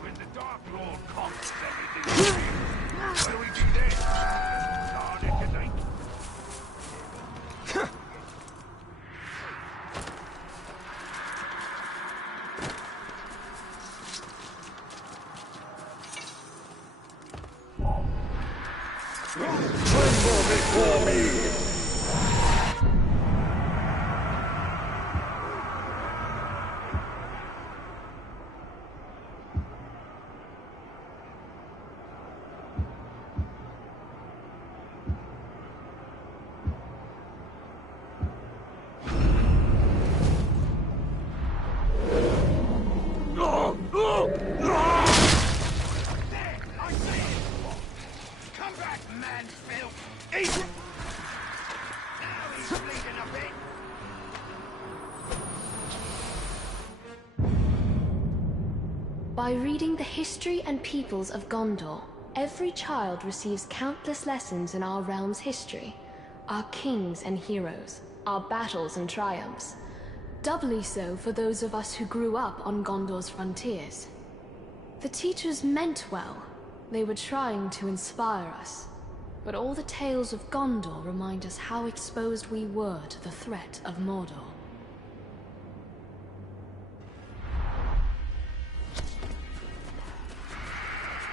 When the Dark Lord conquers everything, what do we do then? Start it tonight. Tremble before me! By reading the history and peoples of Gondor, every child receives countless lessons in our realm's history, our kings and heroes, our battles and triumphs. Doubly so for those of us who grew up on Gondor's frontiers. The teachers meant well. They were trying to inspire us. But all the tales of Gondor remind us how exposed we were to the threat of Mordor.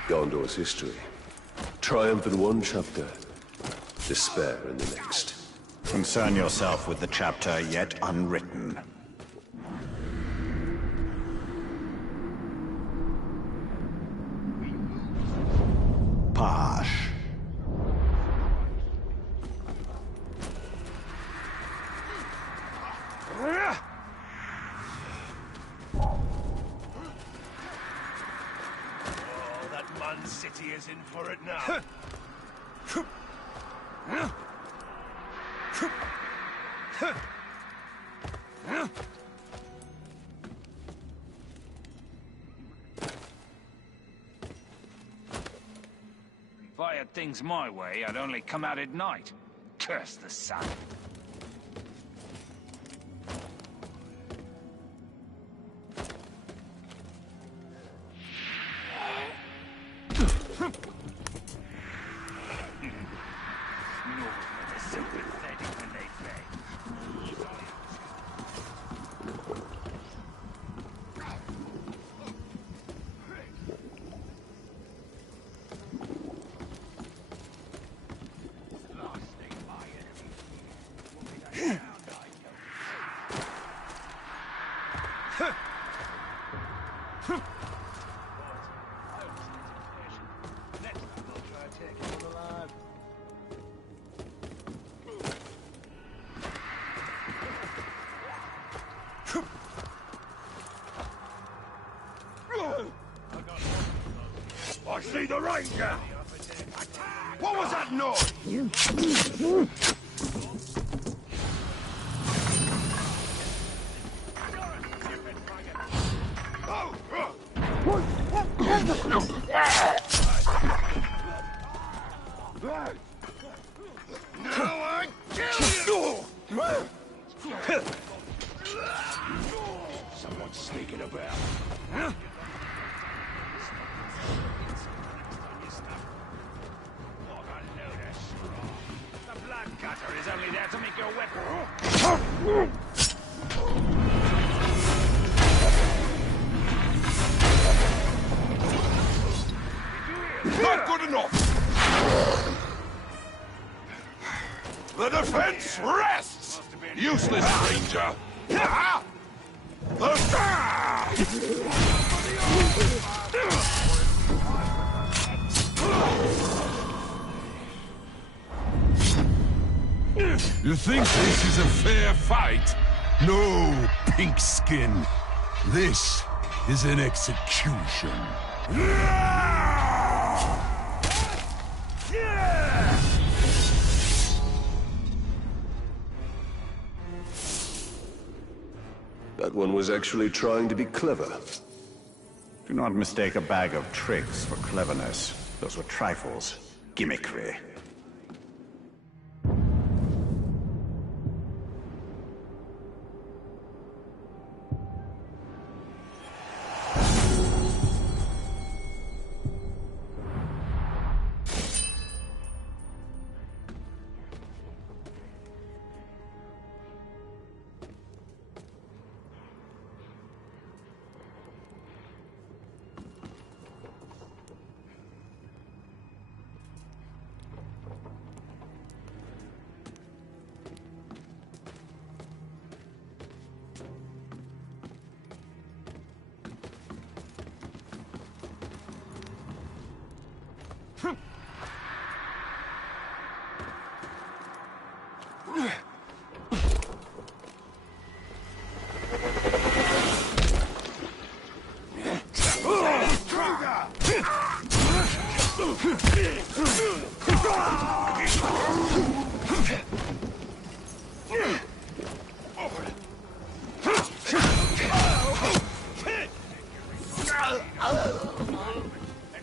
Gondor's history. Triumph in one chapter, despair in the next. Concern yourself with the chapter yet unwritten. Posh. City is in for it now. If I had things my way, I'd only come out at night. Curse the sun. I see the ranger! What was that noise? Now I kill you! Someone's sneaking about. Huh? The blood cutter is only there to make your weapon. Not good enough! The defense rests! Useless stranger! You think this is a fair fight? No, pink skin. This is an execution. That one was actually trying to be clever. Do not mistake a bag of tricks for cleverness. Those were trifles. Gimmickry. And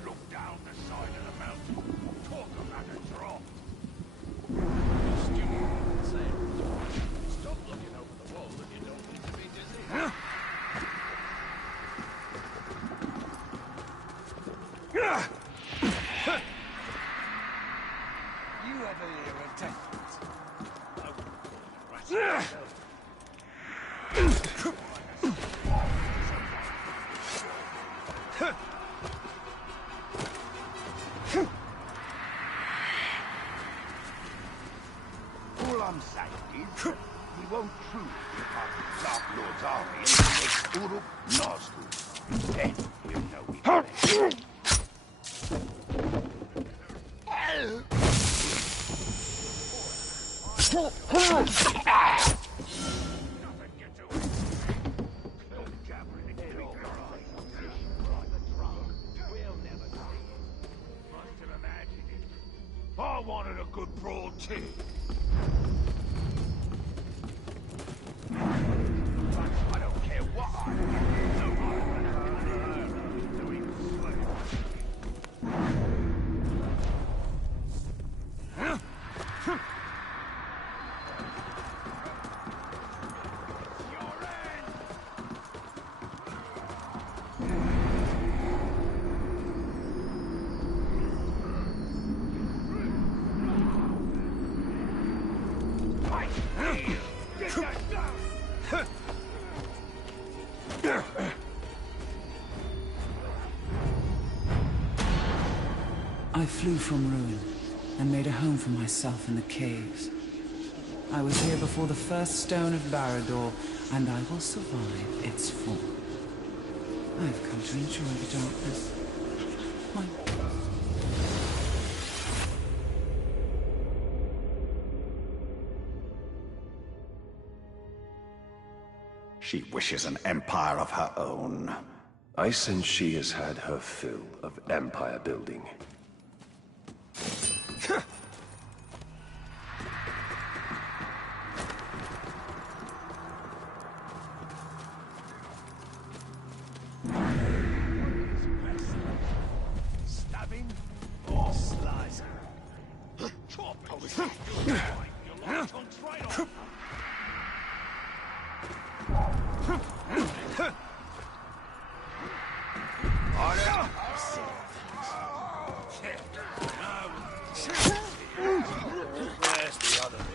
look down the side of the mountain. Talk about a drop. Stop looking over the wall if you don't need to be dizzy. You ever hear a difference? All I'm saying is, we won't truly be part of the Dark Lord's army until Uruk Nazgûl. Then we'll know we can. Nothing gets away. Don't jabber in the creek. We'll never see it. Must have imagined it. I wanted a good broad tea. I don't care what I do. No harm to even slay. Your end. Get that down! I flew from ruin and made a home for myself in the caves. I was here before the first stone of Barad-dûr, and I will survive its fall. I've come to enjoy the darkness. She wishes an empire of her own. I sense she has had her fill of empire building. Stabbing or slicing? Chop! Your long tongue's right off. Where's the other bit?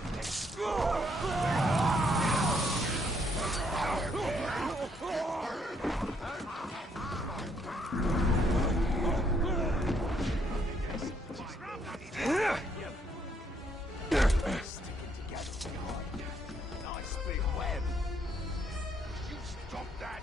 Sticking together behind. Nice big web. You stop that.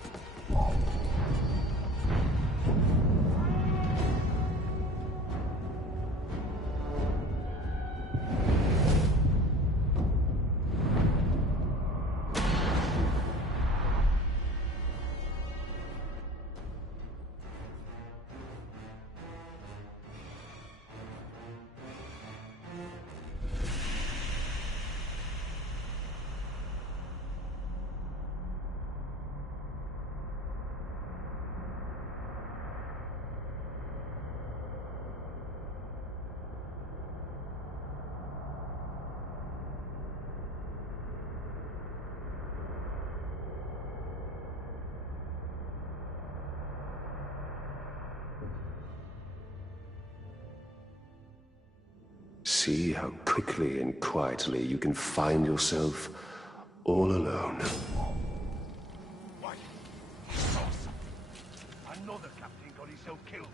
See how quickly and quietly you can find yourself all alone. What? Awesome. Another captain got himself killed.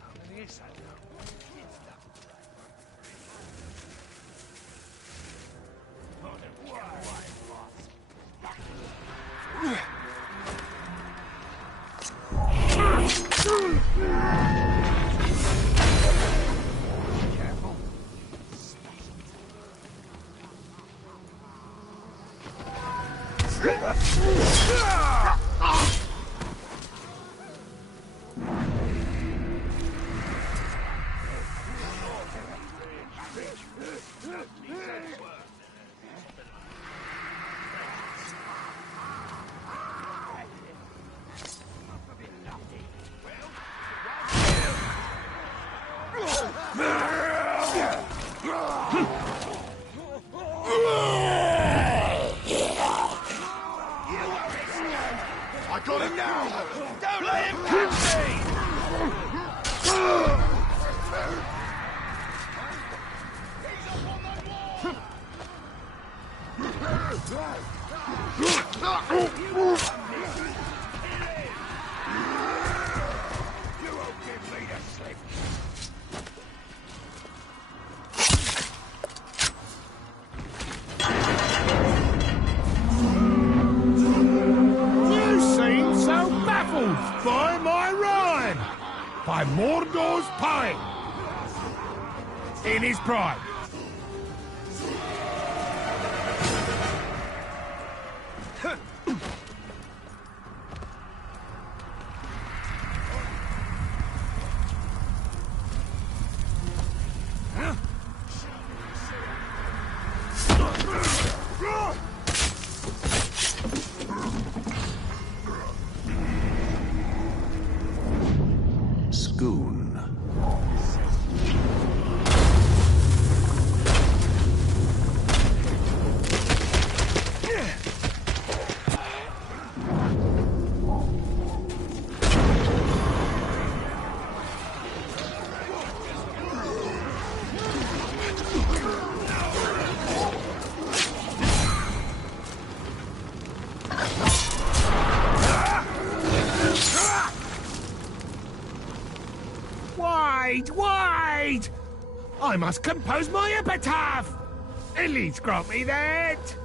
How many is that now? It's that. Oh, then get away, boss. I got him now! Don't let him catch You won't give me the slip! You seem so baffled by my rhyme. By Mordor's pine. In his pride. Scoon. Wait! I must compose my epitaph! Elise grant me that!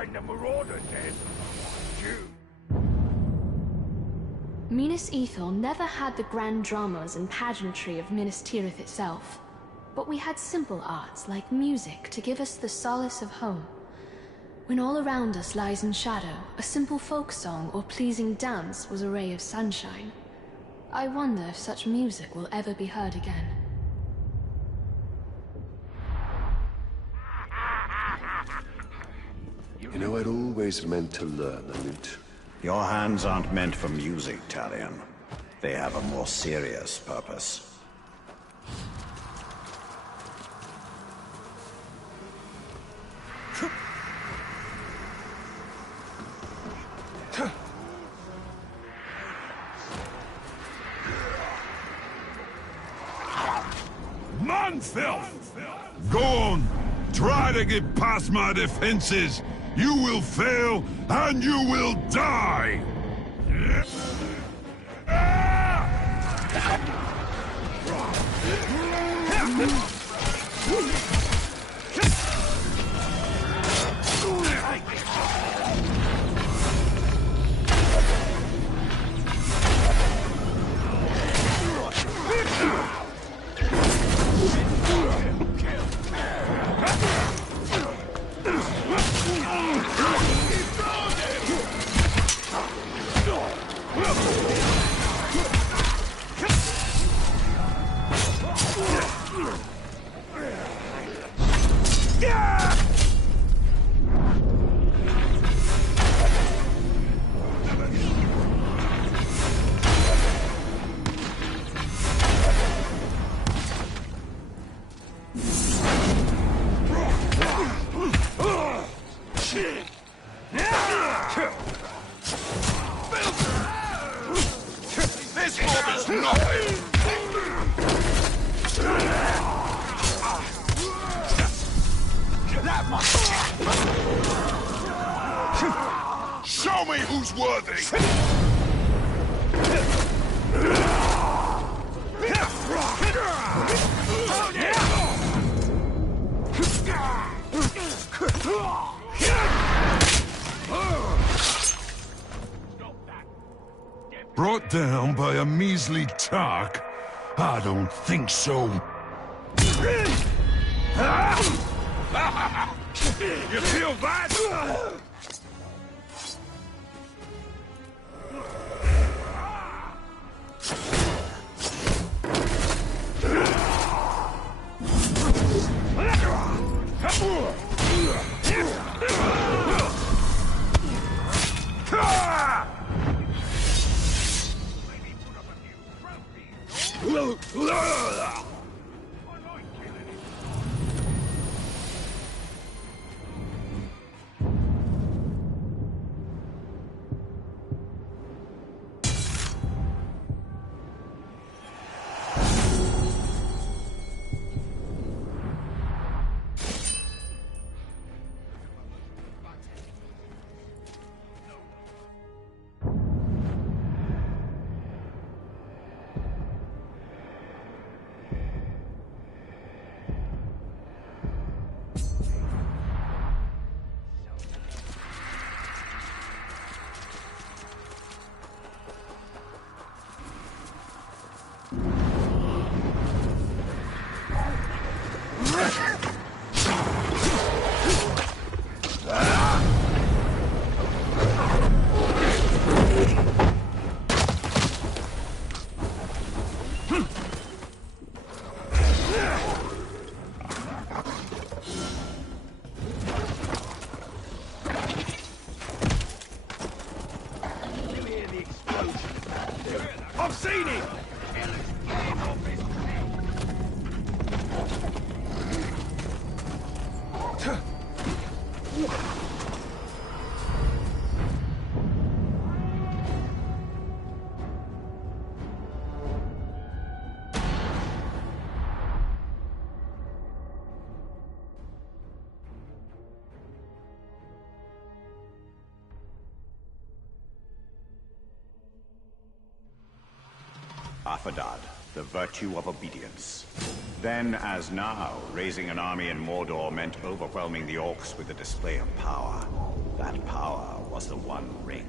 And the Marauder dead. Minas Ithil never had the grand dramas and pageantry of Minas Tirith itself, but we had simple arts like music to give us the solace of home. When all around us lies in shadow, a simple folk song or pleasing dance was a ray of sunshine. I wonder if such music will ever be heard again. You know, I'd always meant to learn the lute. Your hands aren't meant for music, Talion. They have a more serious purpose. Man-filth! Go on! Try to get past my defenses! You will fail, and you will die! This mob is nothing! That must... Show me who's worthy! Brought down by a measly tark? I don't think so. You feel that? I've seen it! Affadad, the virtue of obedience. Then, as now, raising an army in Mordor meant overwhelming the orcs with a display of power. That power was the One Ring.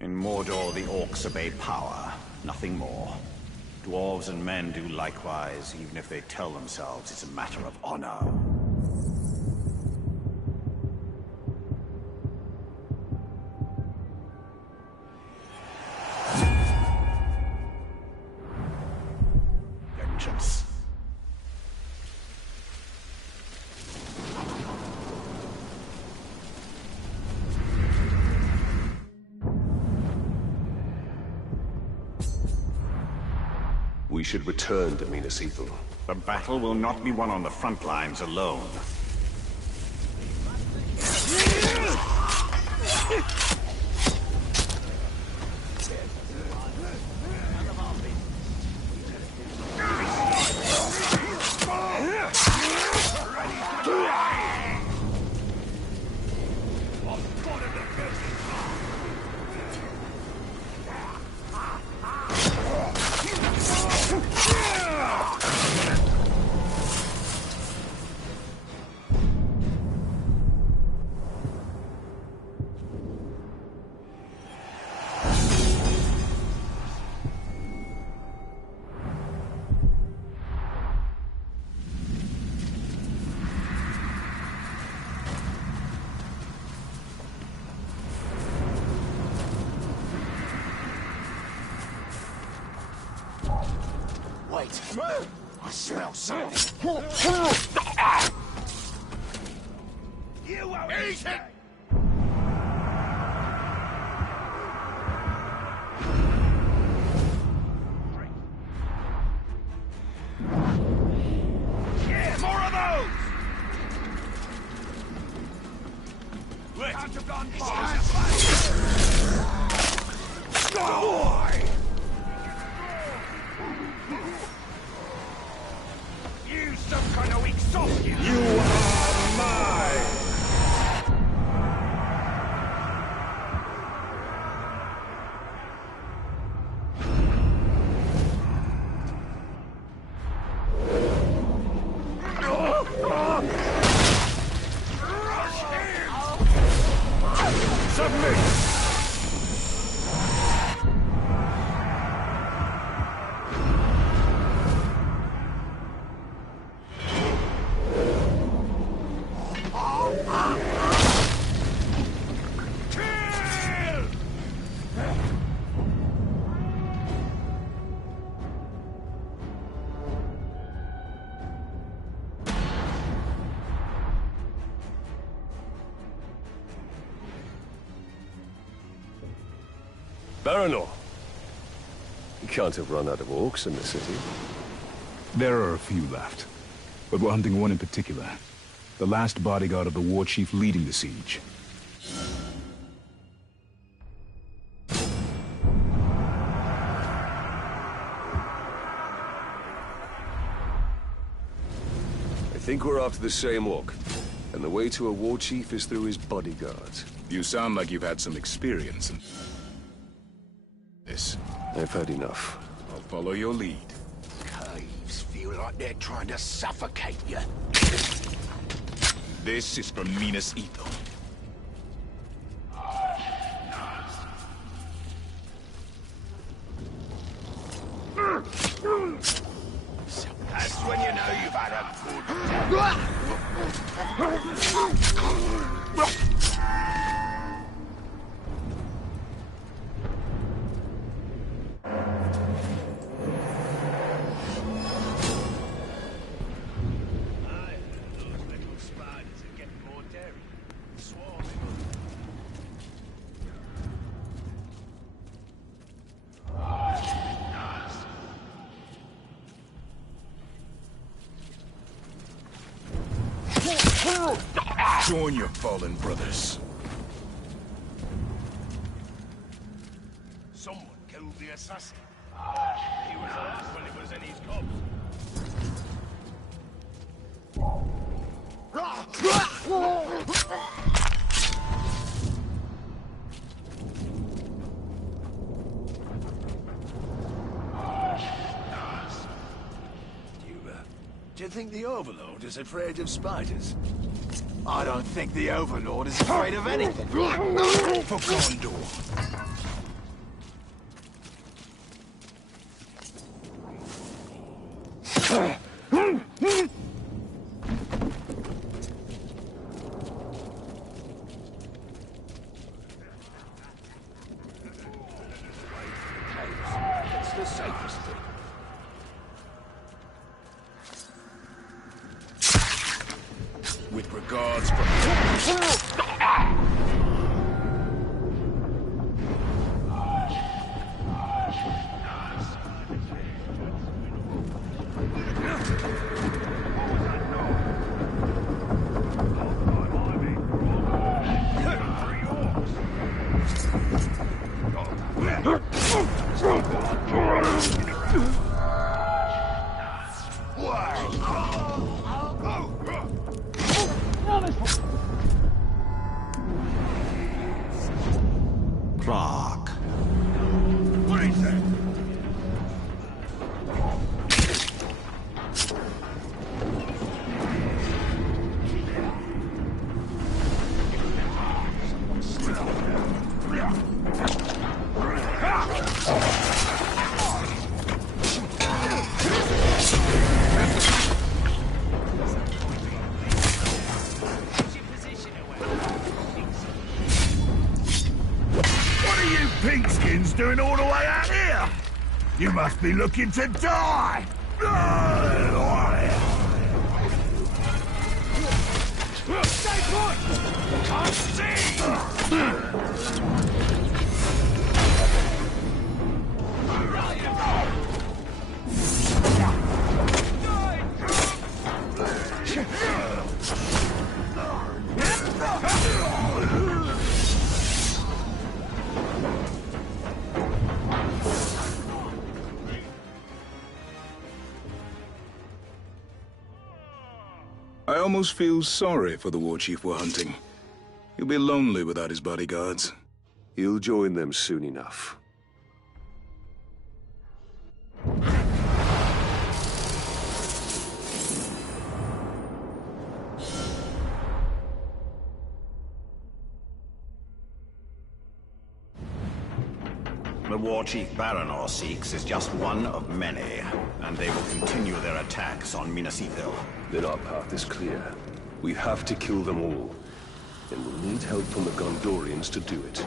In Mordor, the orcs obey power, nothing more. Dwarves and men do likewise, even if they tell themselves it's a matter of honor. Vengeance. We should return to Minas Ithil. The battle will not be won on the front lines alone. Wait, I smell something. You won't eat it! Yeah, more of those! Time to run fast! You some kind of weak soft, you! You are mine! Submit! Baranor! You can't have run out of orcs in the city. There are a few left, but we're hunting one in particular. The last bodyguard of the war chief leading the siege. I think we're after the same orc, and the way to a war chief is through his bodyguards. You sound like you've had some experience in this. I've had enough. I'll follow your lead. Caves feel like they're trying to suffocate you. This is from Minas Ithil. That's when you know you've had a good... Join your fallen brothers. Someone killed the assassin. He was ours when it was in his cubs. Do you think the Overlord is afraid of spiders? I don't think the Overlord is afraid of anything. For Gondor. It's the safest thing. With regards from... Clark. What is that? What are you pigskins doing all the way out here? You must be looking to die! Stay put! Can't see! I almost feel sorry for the war chief we're hunting. He'll be lonely without his bodyguards. He'll join them soon enough. The war chief Baranor seeks is just one of many, and they will continue their attacks on Minas Ithil. Then our path is clear. We have to kill them all. And we'll need help from the Gondorians to do it.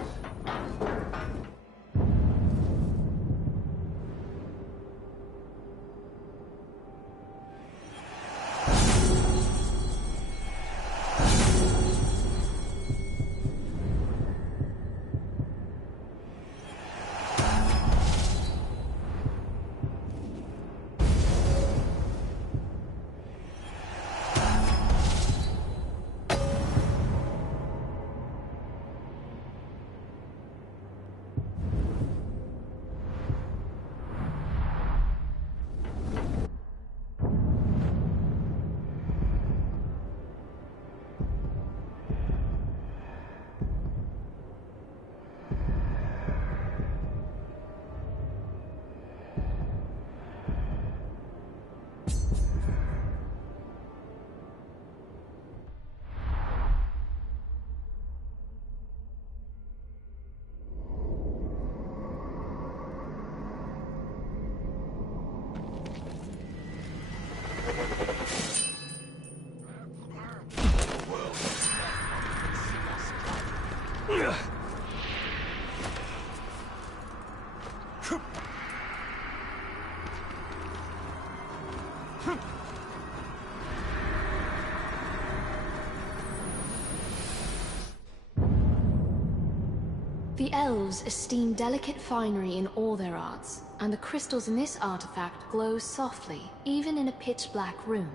The elves esteem delicate finery in all their arts, and the crystals in this artifact glow softly, even in a pitch-black room.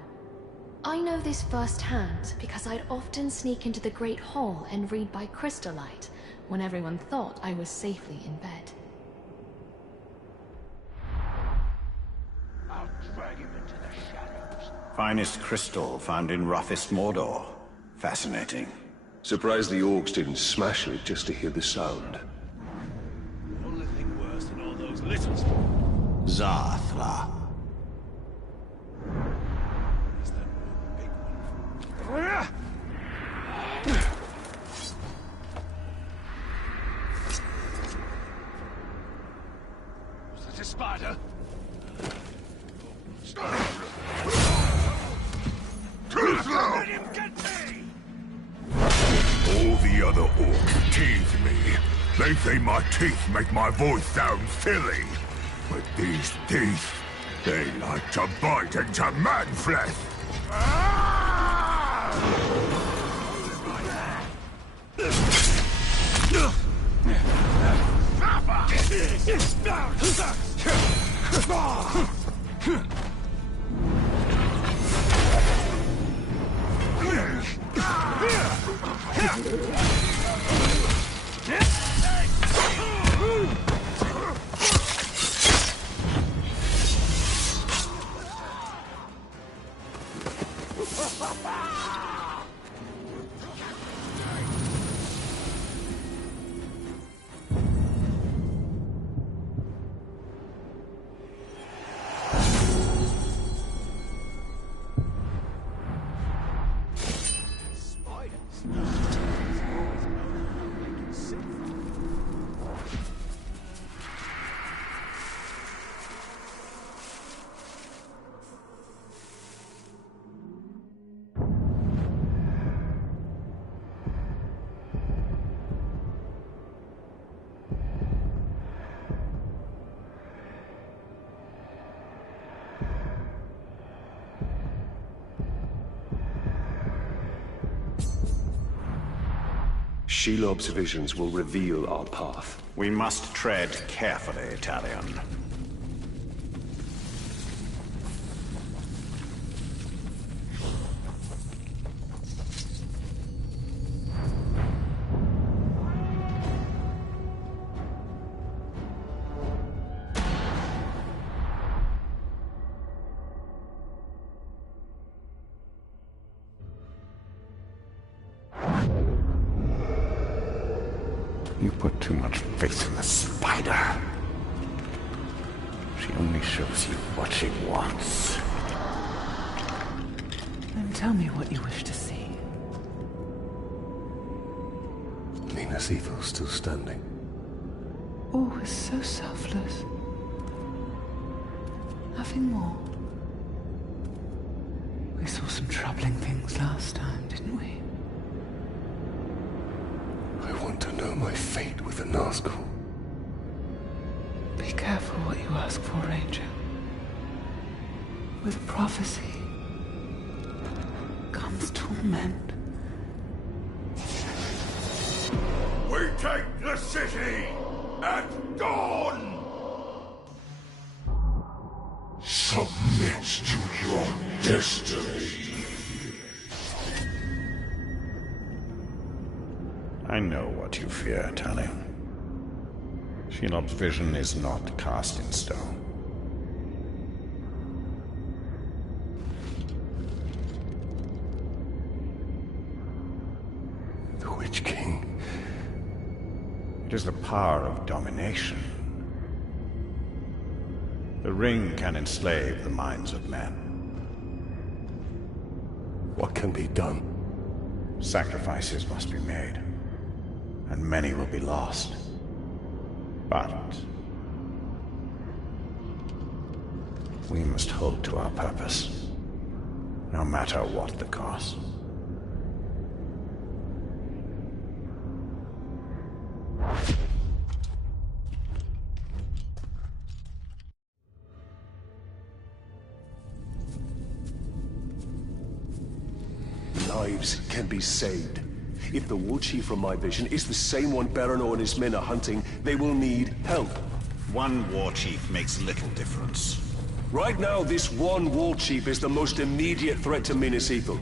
I know this firsthand because I'd often sneak into the Great Hall and read by crystallight when everyone thought I was safely in bed. I'll drag him into the shadows. Finest crystal found in roughest Mordor. Fascinating. Surprised the orcs didn't smash it just to hear the sound. The only thing worse than all those little... Zathra. is that big one. Was that a spider? Let him get me! All the other orcs tease me. They say my teeth make my voice sound silly. But these teeth, they like to bite into man flesh. Shelob's visions will reveal our path. We must tread carefully, Italian. You put too much faith in the spider. She only shows you what she wants. Then tell me what you wish to see. Nina's evil still standing. Oh, is so selfless. Nothing more. We saw some troubling things last time, didn't we? I want to know my fate with the Nazgul. Be careful what you ask for, Ranger. With prophecy comes torment. We take the city at dawn! Submit to your destiny. I know what you fear, Italian. Shelob's vision is not cast in stone. The Witch King. It is the power of domination. The ring can enslave the minds of men. What can be done? Sacrifices must be made, and many will be lost. But we must hold to our purpose, no matter what the cost. Lives can be saved. If the war chief from my vision is the same one Berano and his men are hunting, they will need help. One war chief makes little difference. Right now, this one war chief is the most immediate threat to Minas Ithil.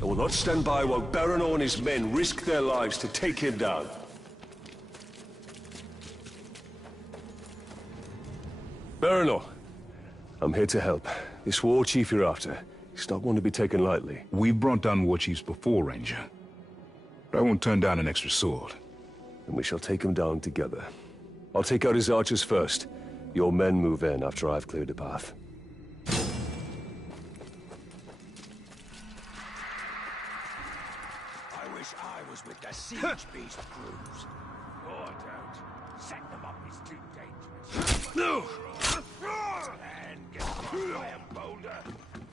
I will not stand by while Baranor and his men risk their lives to take him down. Baranor, I'm here to help. This war chief you're after, he's not one to be taken lightly. We've brought down war chiefs before, Ranger. But I won't turn down an extra sword. And we shall take him down together. I'll take out his archers first. Your men move in after I've cleared the path. I wish I was with the siege beast crews. Or don't. Set them up is too dangerous. No! And get hit by a boulder,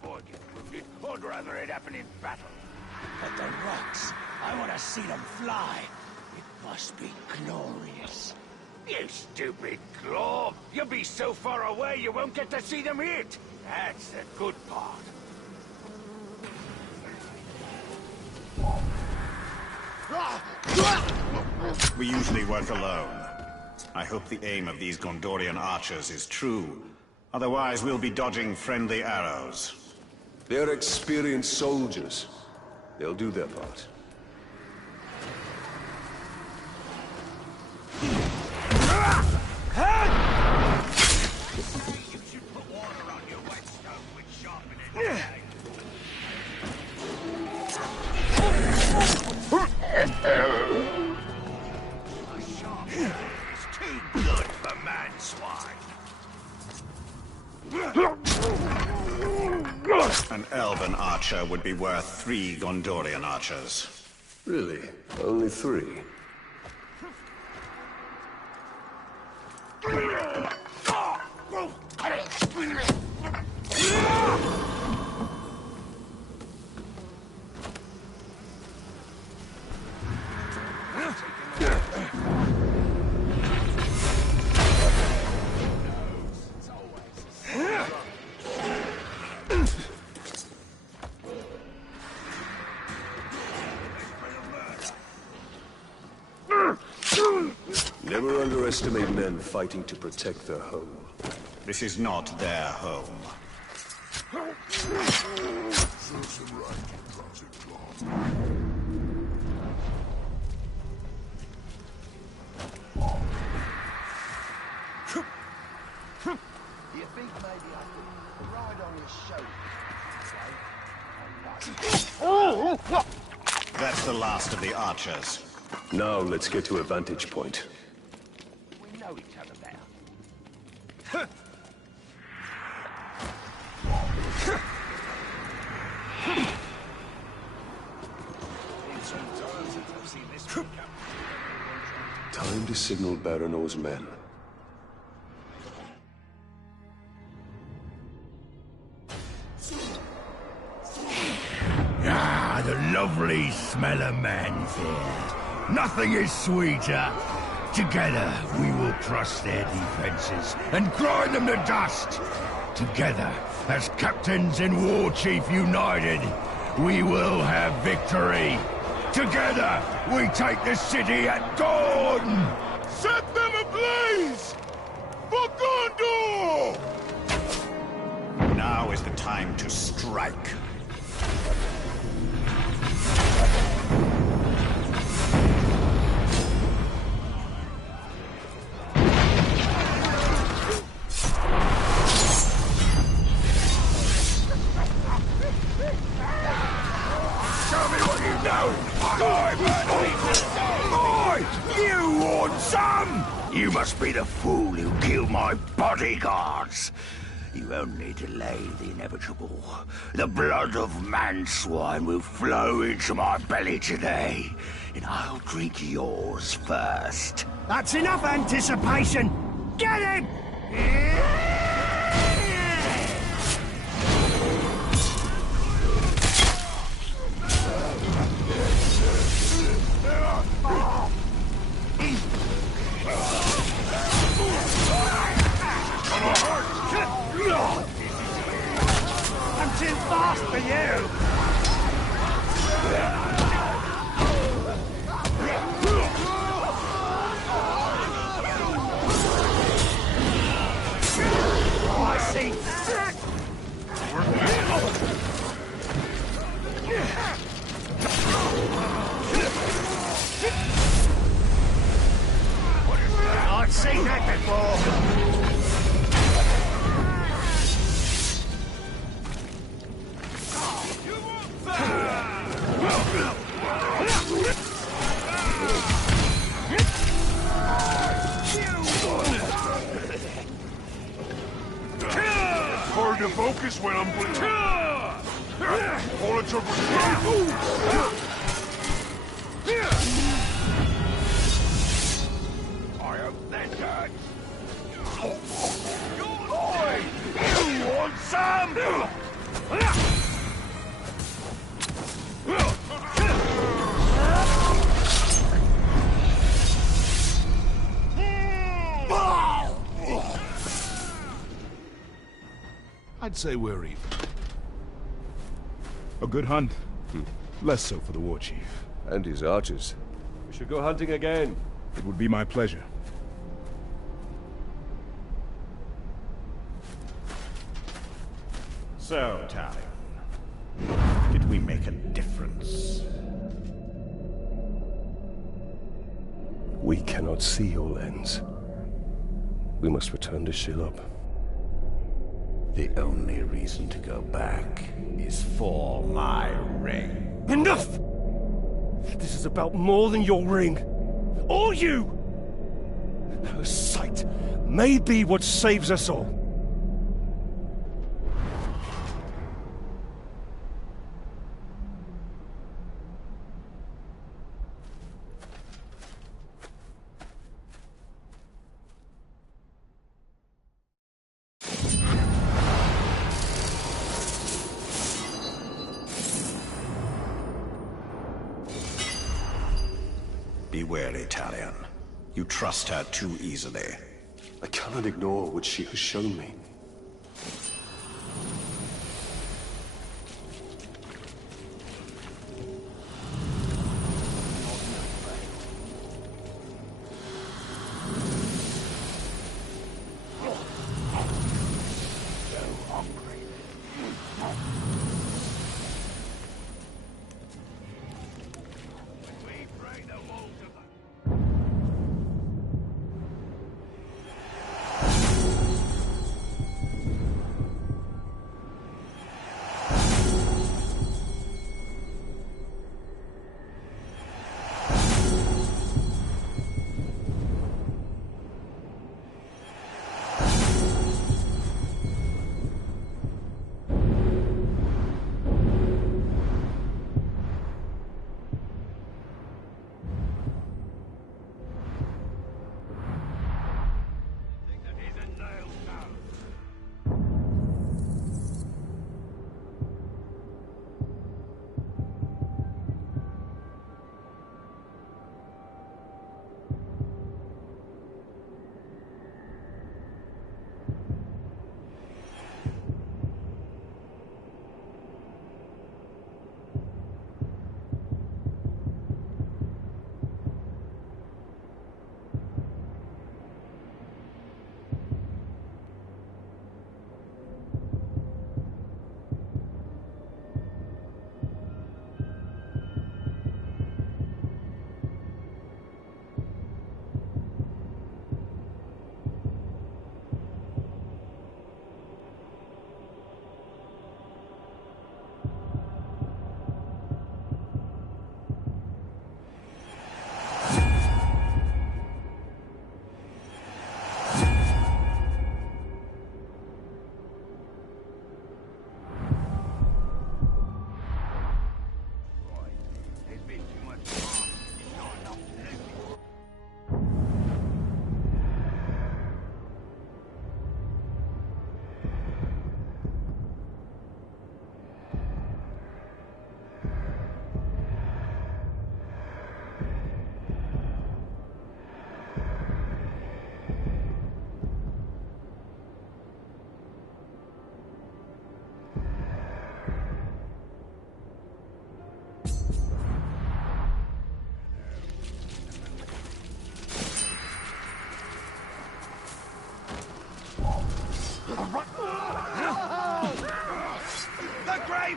or get wounded. I'd rather it happen in battle. But the rocks, I want to see them fly. It must be glorious. You stupid claw! You'll be so far away you won't get to see them hit. That's the good part. We usually work alone. I hope the aim of these Gondorian archers is true. Otherwise, we'll be dodging friendly arrows. They're experienced soldiers. They'll do their part. You should put water on your whetstone with sharpening. A sharp is too good for man-swine. An elven archer would be worth 3 Gondorian archers. Really? Only 3? Never underestimate men fighting to protect their home. This is not their home. Do you think maybe I could ride on his shoulder? That's the last of the archers. Now let's get to a vantage point. We know each other now. Time to signal Baranor's men. Ah, the lovely smell of man's here. Nothing is sweeter. Together, we will crush their defenses and grind them to dust. Together, as captains and war chief united, we will have victory. Together, we take the city at dawn. Set them ablaze for Gondor! Now is the time to strike. You want some? You must be the fool who killed my bodyguards. You only delay the inevitable. The blood of manswine will flow into my belly today, and I'll drink yours first. That's enough anticipation! Get him! I'm too fast for you! I see Hard to focus when I'm bleeding. All it took was I hope that hurts. Oi! You want some? I'd say we're even. A good hunt? Less so for the war chief. And his archers. We should go hunting again. It would be my pleasure. So, Talion, did we make a difference? We cannot see your lens. We must return to Shilob. The only reason to go back is for my ring. Enough! This is about more than your ring. Or you! Her sight may be what saves us all. Be wary, Talion. You trust her too easily. I cannot ignore what she has shown me.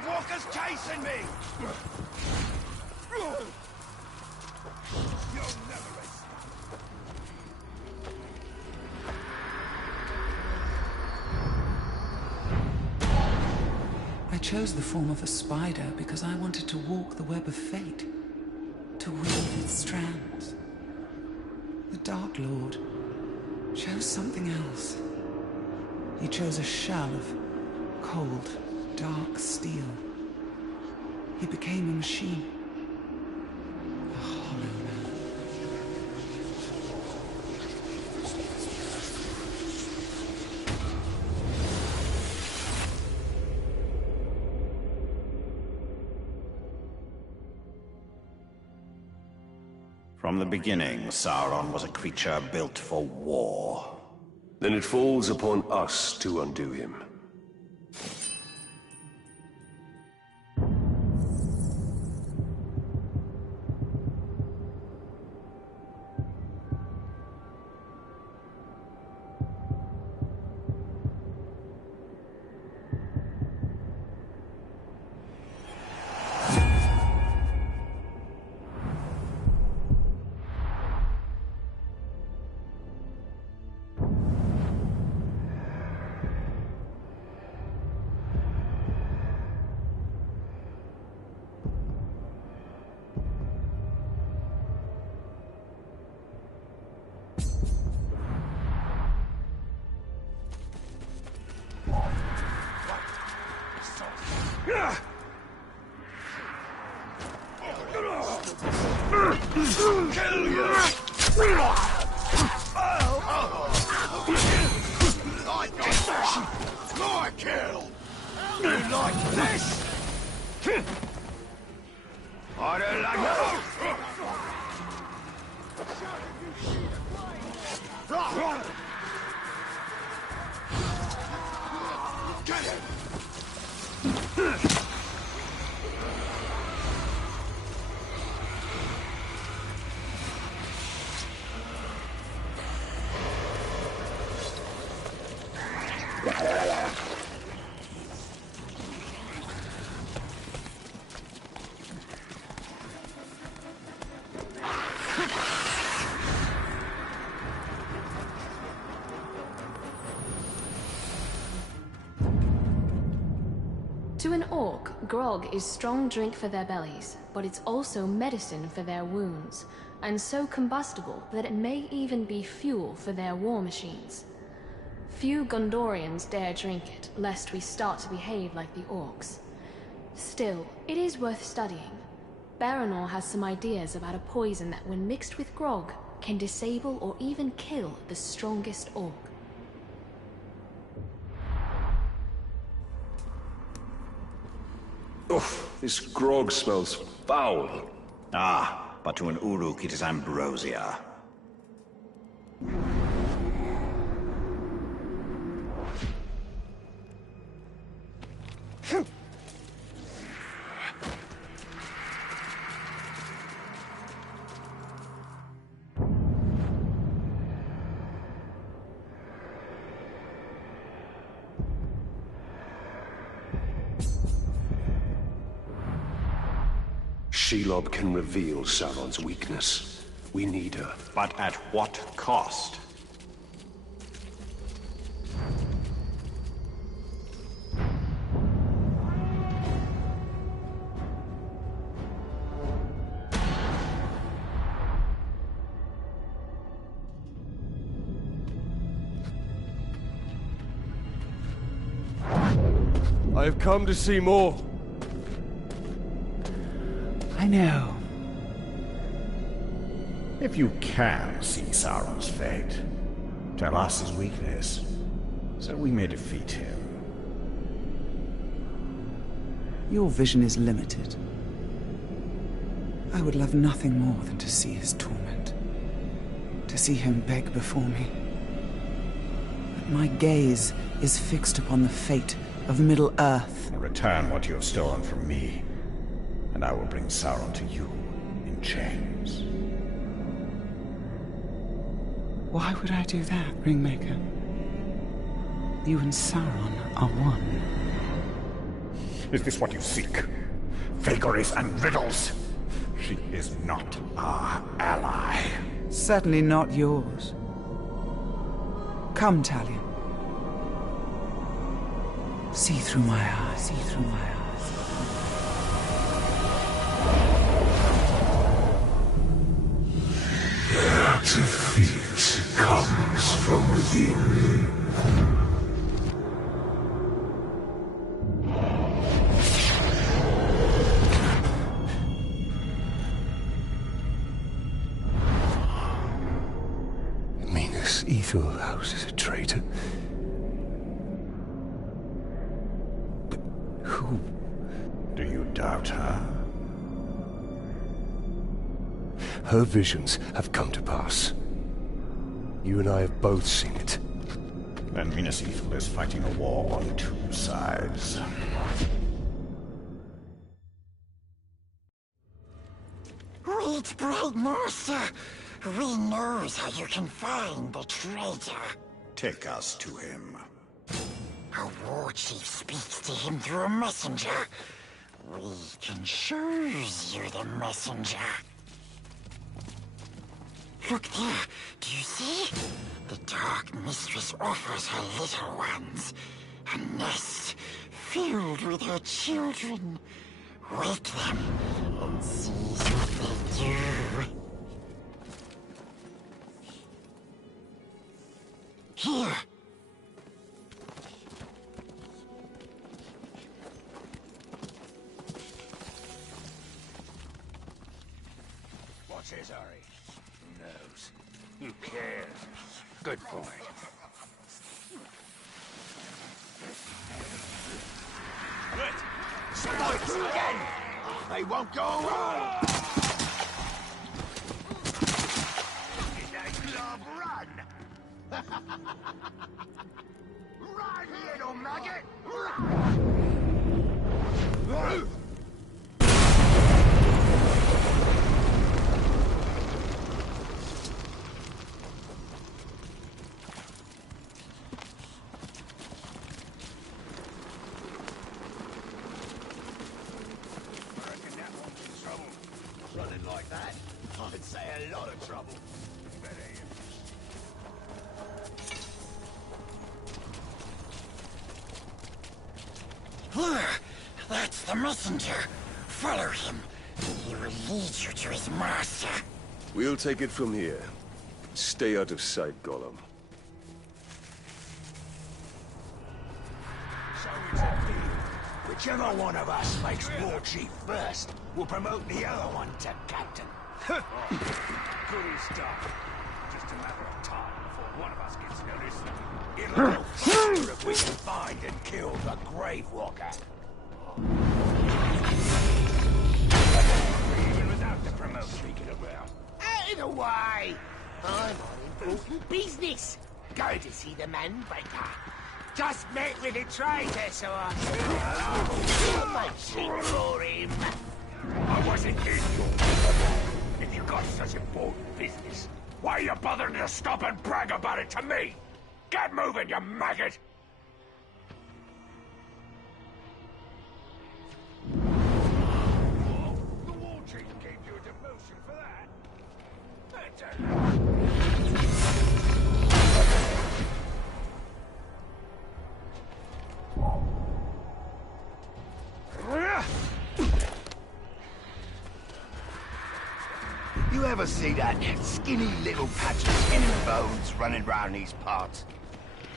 Walker's chasing me! You'll never escape. chose the form of a spider because I wanted to walk the web of fate, to weave its strands. The Dark Lord chose something else. He chose a shell of cold, dark steel. He became a machine. A hollow man. From the beginning, Sauron was a creature built for war. Then it falls upon us to undo him. My kill! You like this? I don't like that. Get him! To an orc, grog is strong drink for their bellies, but it's also medicine for their wounds, and so combustible that it may even be fuel for their war machines. Few Gondorians dare drink it, lest we start to behave like the orcs. Still, it is worth studying. Baranor has some ideas about a poison that, when mixed with grog, can disable or even kill the strongest orc. Oof, this grog smells foul. Ah, but to an Uruk it is ambrosia. Shelob can reveal Sauron's weakness. We need her. But at what cost? I have come to see more. I know. If you can see Sauron's fate, tell us his weakness, so we may defeat him. Your vision is limited. I would love nothing more than to see his torment. To see him beg before me. But my gaze is fixed upon the fate of Middle-earth. Return what you have stolen from me, and I will bring Sauron to you in chains. Why would I do that, Ringmaker? You and Sauron are one. Is this what you seek? Vagaries and riddles? She is not our ally. Certainly not yours. Come, Talion. See through my eyes. See through my eyes. Defeat comes from within. Minas Ethelhouse is a traitor? But who? Do you doubt her? Her visions have come to pass. You and I have both seen it. Then Minas Ethel is fighting a war on two sides. Wait, Bright Master. We knows how you can find the traitor. Take us to him. A war chief speaks to him through a messenger. We can choose you the messenger. Look there. Do you see? The Dark Mistress offers her little ones a nest filled with her children. Wake them and seize what they do. Here. What's his hurry? Who knows? Who cares? Good point. Good. Somebody through again. They won't go away. Did that glove run? Run, little maggot! Run! Running like that, I'd say a lot of trouble. Here. That's the messenger. Follow him. He will lead you to his master. We'll take it from here. Stay out of sight, Gollum. So it's a deal. Whichever one of us makes war chief first, we'll promote the other one to captain. Good stuff. Just a matter of time before one of us gets noticed. It'll go faster if we can find and kill the Grave Walker. Even without the promotion we get around. Out of the way! I'm on important business. Go to see the man breaker. Just met with a traitor, so I make shit for him. I wasn't in your If you got such important business, why are you bothering to stop and brag about it to me? Get moving, you maggot! Whoa, the war chief gave you a demotion for that. You ever see that skinny little patch of skin and bones running round these parts?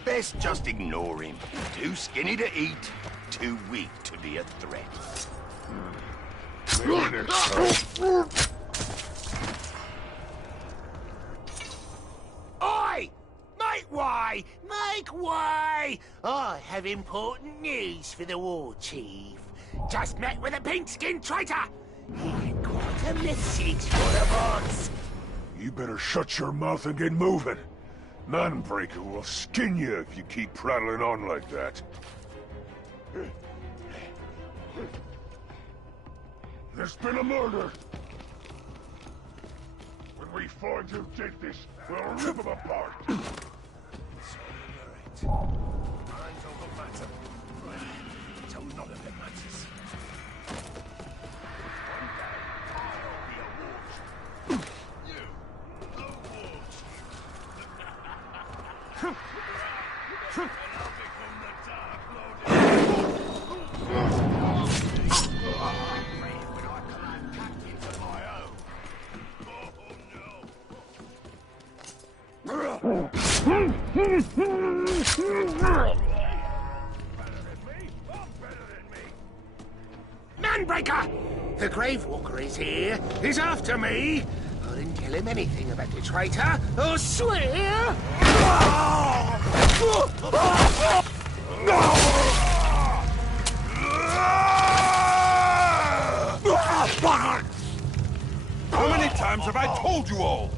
Best just ignore him. Too skinny to eat, too weak to be a threat. Oi! Make way! Make way! I have important news for the war chief. Just met with a pink-skinned traitor. He had quite a message for the boss. You better shut your mouth and get moving. Manbreaker will skin you if you keep prattling on like that. There's been a murder. When we find who did this, we'll rip them apart. Minds over matter. So none of it matters. One day, I'll be a war chief. You, a war chief. And I'll become the Dark Lord. Manbreaker! The Gravewalker is here. He's after me. I didn't tell him anything about the traitor. I swear! How many times have I told you all?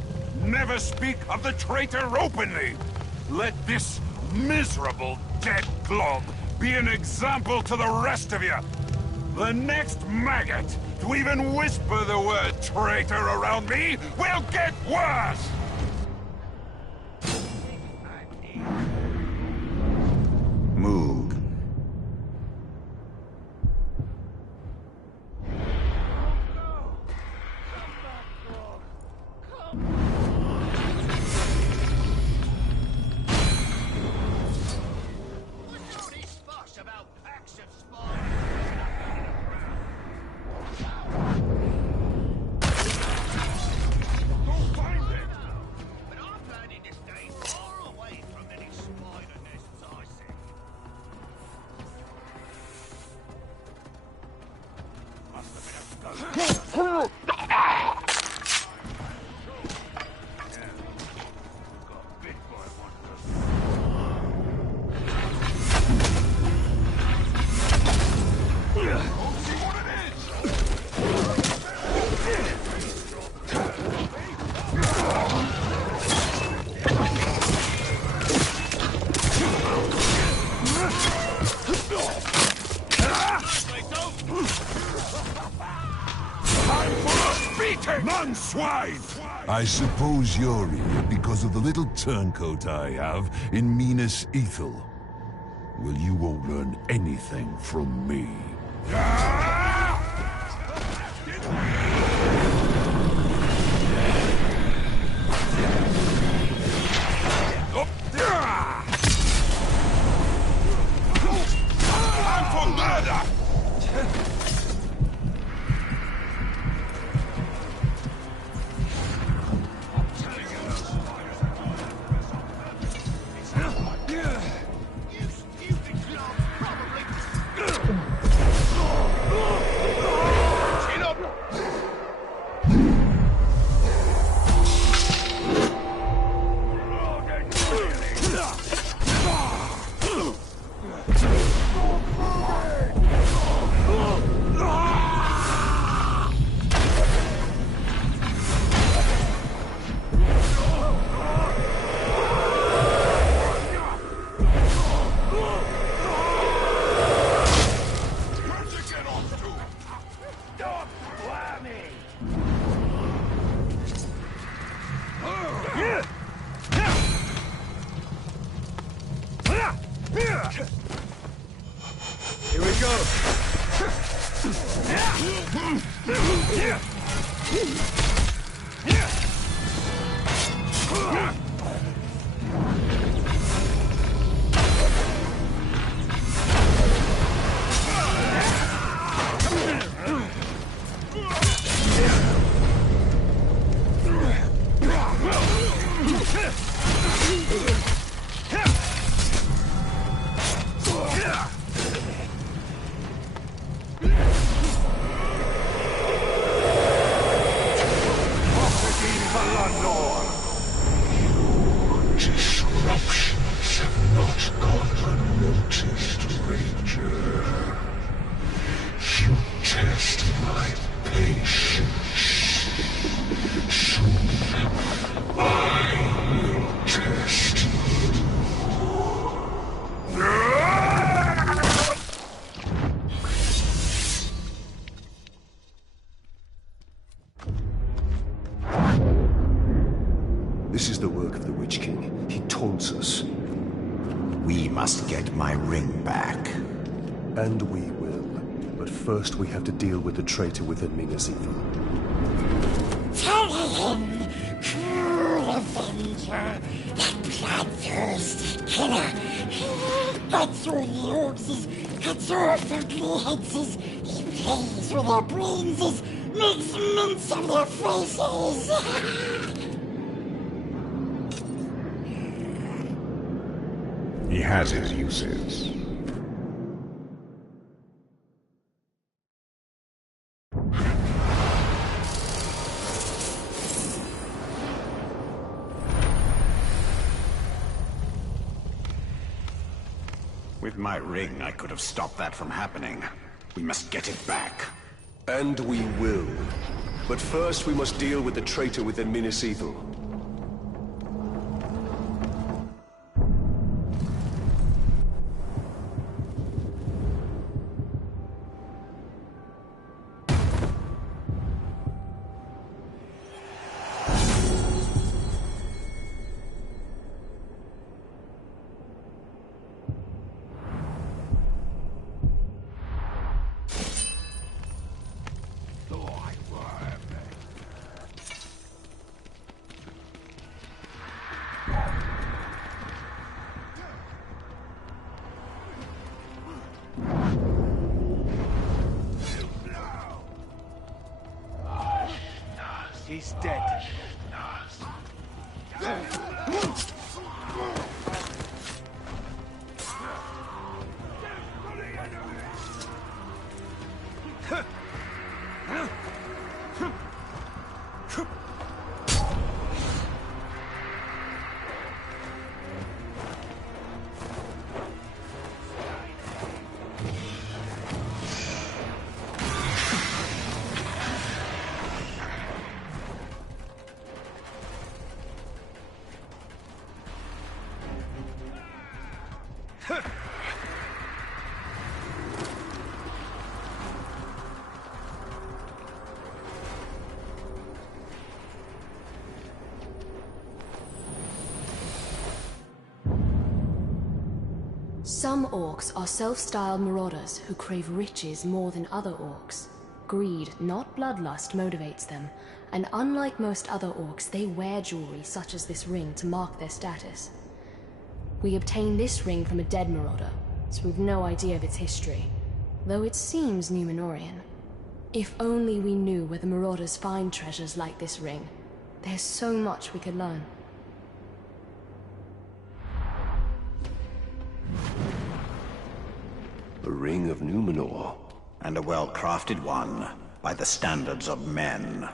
Never speak of the traitor openly. Let this miserable dead glob be an example to the rest of you. The next maggot to even whisper the word traitor around me will get worse! Moog. I suppose you're here because of the little turncoat I have in Minas Ethel. Well, you won't learn anything from me. I'm for murder! Here we go. Disruptions have not gone unnoticed, Ranger. You test my patience. Soon, I will test you. This is the work of the Witch King. He taunts us. We must get my ring back. And we will. But first we have to deal with the traitor within Minas Ethel. Tell him, cruel avenger, that bloodthirsty killer. That's all he orcs is. Cuts off ugly heads. He plays with their brains. Makes mince of their faces. He has his uses. With my ring, I could have stopped that from happening. We must get it back. And we will. But first we must deal with the traitor within Minas Ithil. He's dead. Some orcs are self-styled marauders who crave riches more than other orcs. Greed, not bloodlust, motivates them, and unlike most other orcs, they wear jewelry such as this ring to mark their status. We obtained this ring from a dead marauder, so we've no idea of its history, though it seems Numenorian. If only we knew where the marauders find treasures like this ring. There's so much we could learn. A ring of Numenor. And a well-crafted one, by the standards of men.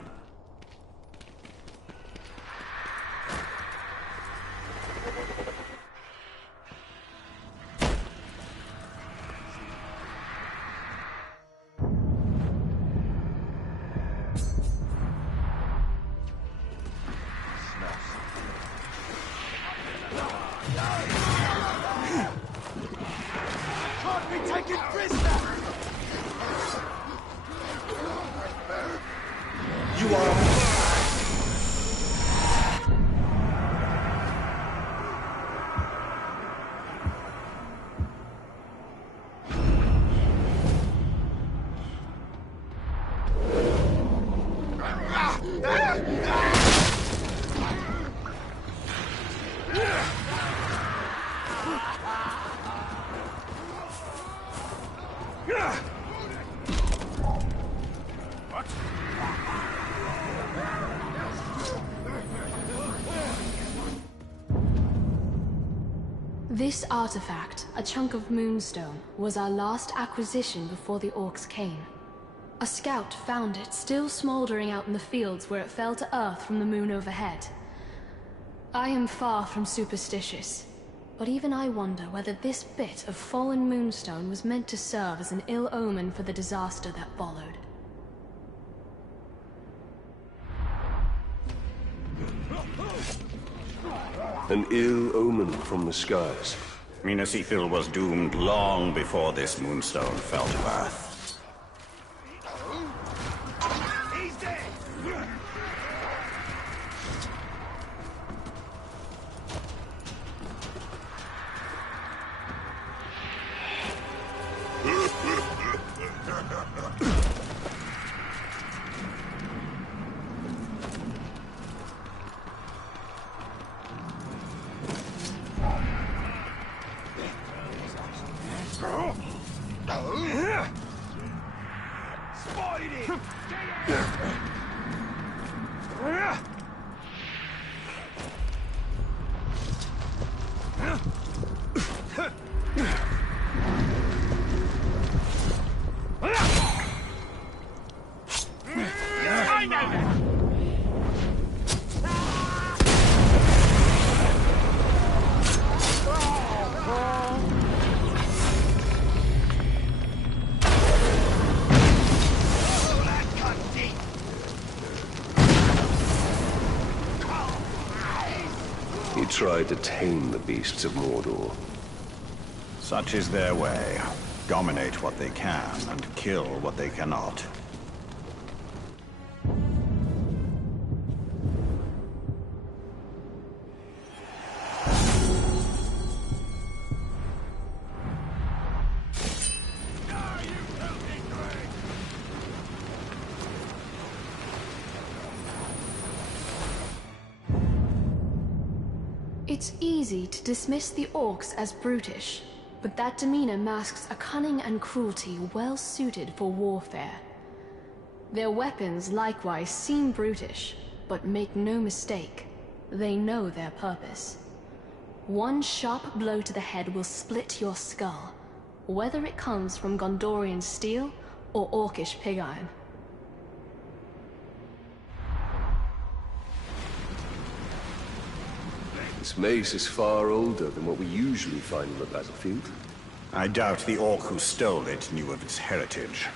This artifact, a chunk of moonstone, was our last acquisition before the orcs came. A scout found it still smoldering out in the fields where it fell to earth from the moon overhead. I am far from superstitious, but even I wonder whether this bit of fallen moonstone was meant to serve as an ill omen for the disaster that followed. An ill omen from the skies. Minas Ithil was doomed long before this moonstone fell to earth. He's dead! Spotted him! I know that! He tried to tame the beasts of Mordor. Such is their way. Dominate what they can and kill what they cannot. It's easy to dismiss the orcs as brutish, but that demeanor masks a cunning and cruelty well suited for warfare. Their weapons likewise seem brutish, but make no mistake, they know their purpose. One sharp blow to the head will split your skull, whether it comes from Gondorian steel or orcish pig iron. This mace is far older than what we usually find on the battlefield. I doubt the orc who stole it knew of its heritage.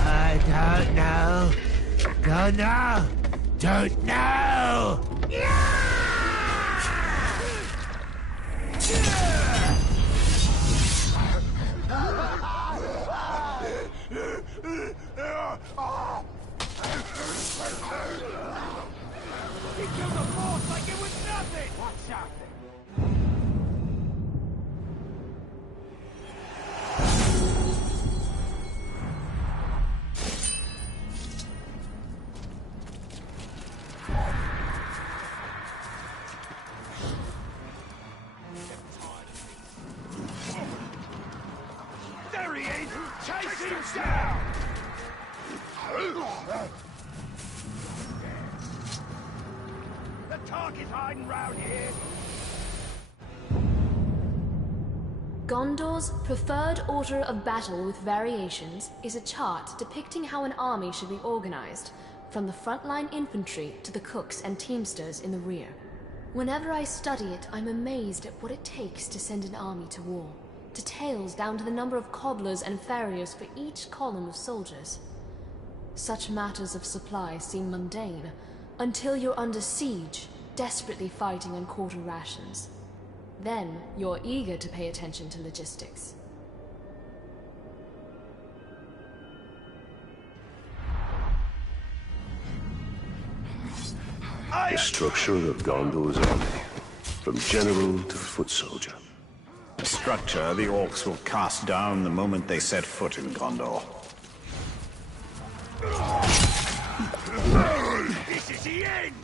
I don't know. Don't know. Don't know. He killed a boss like it was nothing! What's up? There he is! Chase him down! The target's hiding round here! Gondor's preferred order of battle with variations is a chart depicting how an army should be organized, from the frontline infantry to the cooks and teamsters in the rear. Whenever I study it, I'm amazed at what it takes to send an army to war. Details down to the number of cobblers and farriers for each column of soldiers. Such matters of supply seem mundane, until you're under siege, desperately fighting on quarter rations. Then, you're eager to pay attention to logistics. The structure of Gondor's army, from general to foot soldier. A structure the orcs will cast down the moment they set foot in Gondor. This is the end!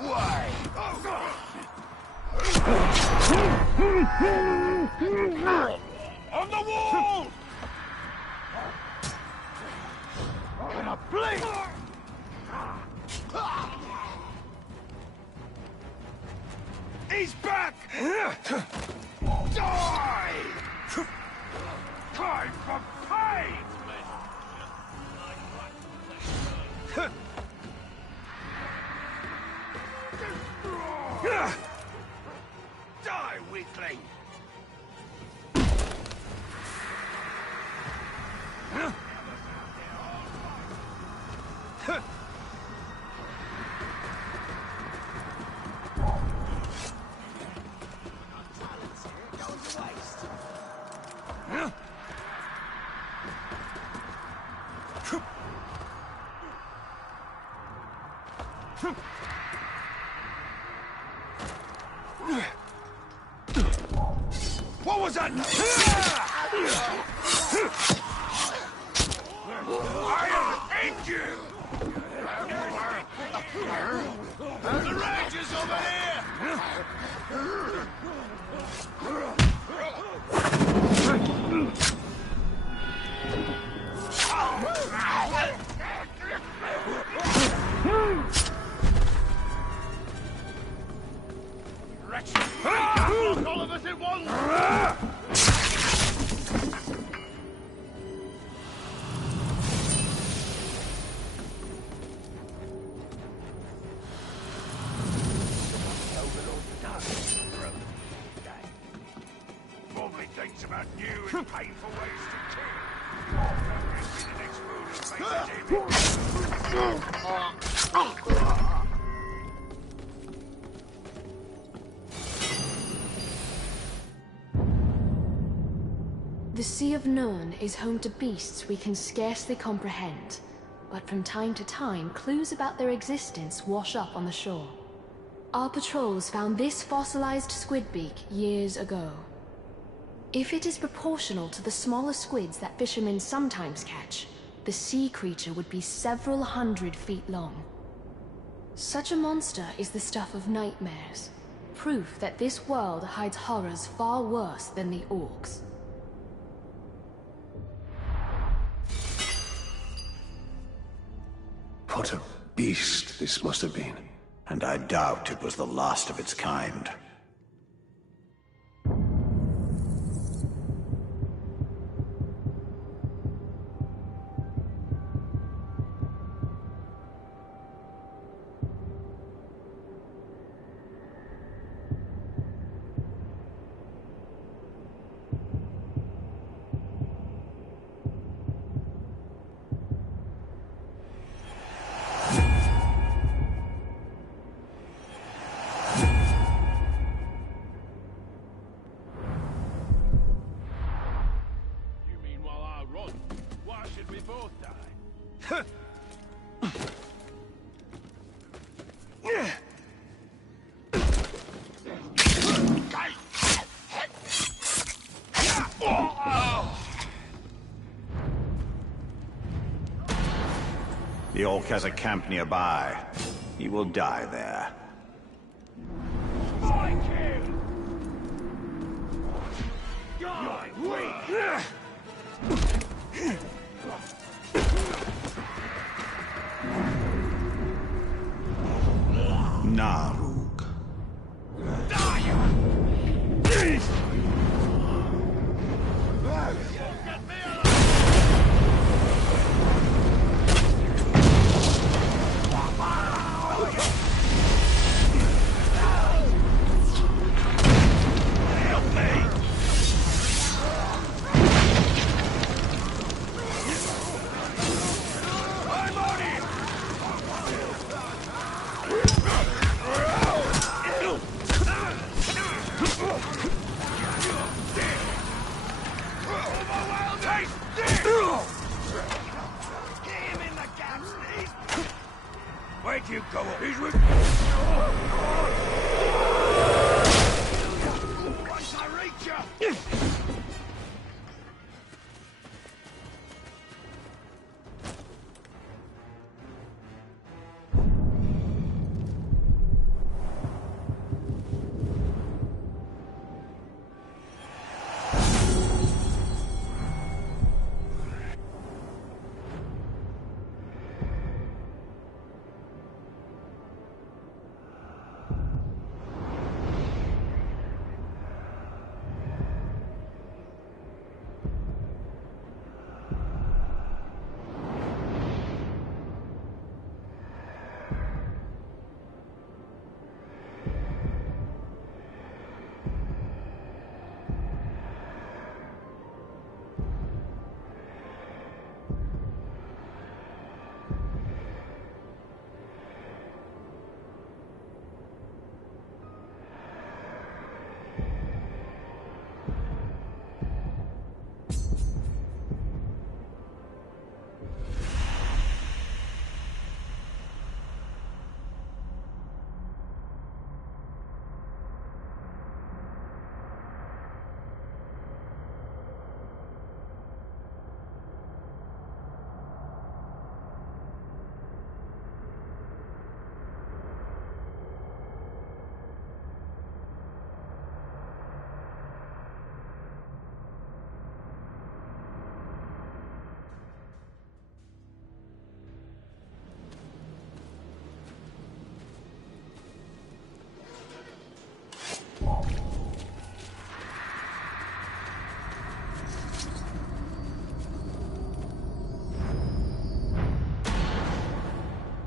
Why? On the wall! Gonna blink! He's back! Die! Time for pain! What was that? I'll end you! The Rangers over all of us at once! Probably thinks about new and painful ways to kill. Don't be the next fool who makes a The Sea of Nurn is home to beasts we can scarcely comprehend, but from time to time, clues about their existence wash up on the shore. Our patrols found this fossilized squidbeak years ago. If it is proportional to the smaller squids that fishermen sometimes catch, the sea creature would be several 100 feet long. Such a monster is the stuff of nightmares, proof that this world hides horrors far worse than the orcs. What a beast this must have been. And I doubt it was the last of its kind. The orc has a camp nearby. He will die there. Narug. Where'd you go? He's with... Once I reach you!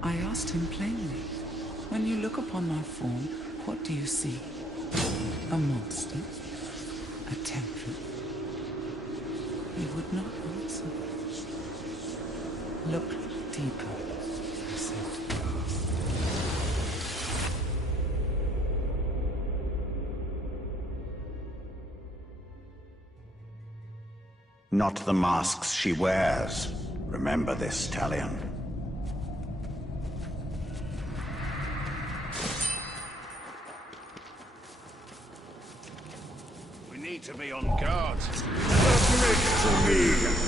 I asked him plainly, when you look upon my form, what do you see? A monster? A template? He would not answer. Look deeper, I said. Not the masks she wears. Remember this, Talion. We need to be on guard. Submit to me!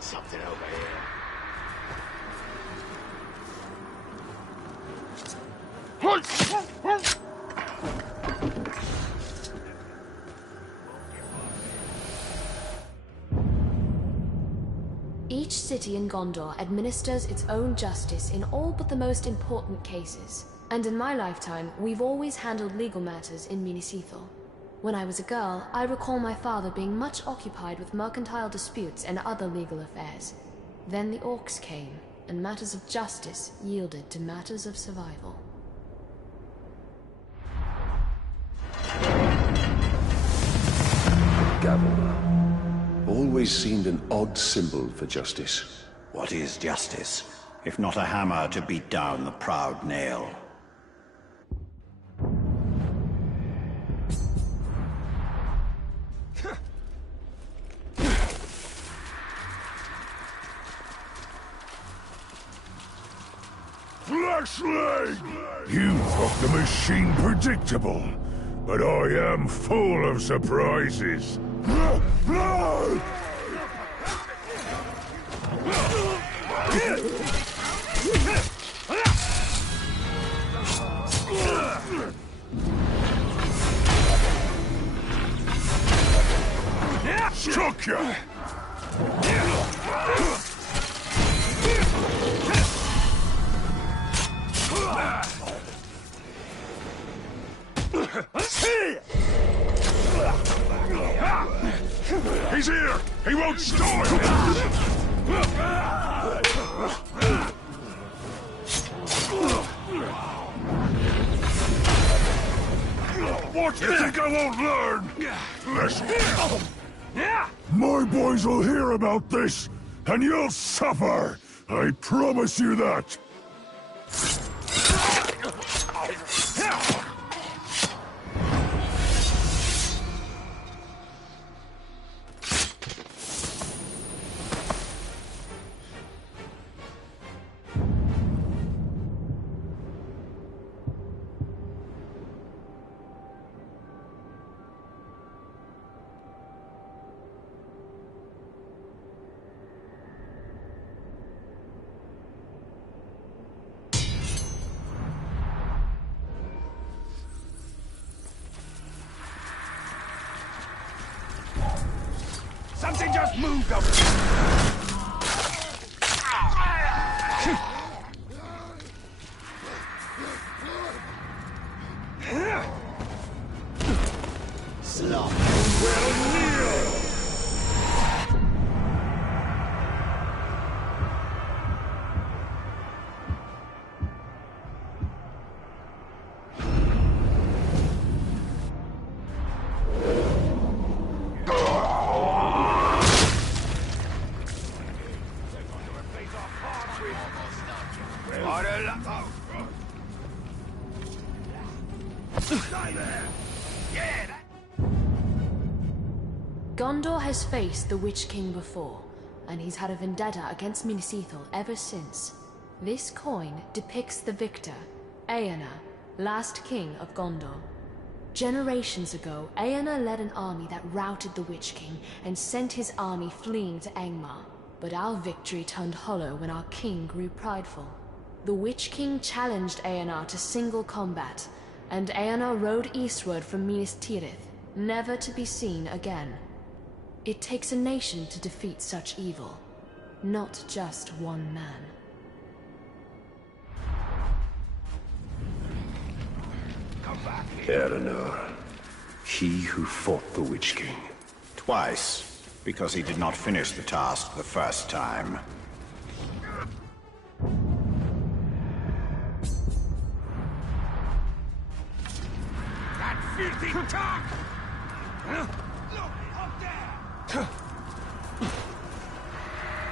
Something over here. Each city in Gondor administers its own justice in all but the most important cases. And in my lifetime, we've always handled legal matters in Minas Ithil. When I was a girl, I recall my father being much occupied with mercantile disputes and other legal affairs. Then the orcs came, and matters of justice yielded to matters of survival. Gavel. Always seemed an odd symbol for justice. What is justice, if not a hammer to beat down the proud nail? Flashlight! You thought the machine predictable, but I am full of surprises. Struck ya! He's here! He won't stall him! What, you think I won't learn? Listen. My boys will hear about this, and you'll suffer! I promise you that! Something just moved over there. Slop. Well, kneel! Gondor has faced the Witch King before, and he's had a vendetta against Minas Ithil ever since. This coin depicts the victor, Eärnur, last king of Gondor. Generations ago, Aeona led an army that routed the Witch King and sent his army fleeing to Angmar. But our victory turned hollow when our king grew prideful. The Witch King challenged Aeona to single combat, and Aeona rode eastward from Minas Tirith, never to be seen again. It takes a nation to defeat such evil, not just one man. Eleanor, he who fought the Witch King. Twice, because he did not finish the task the first time. That filthy dog! Look, up there!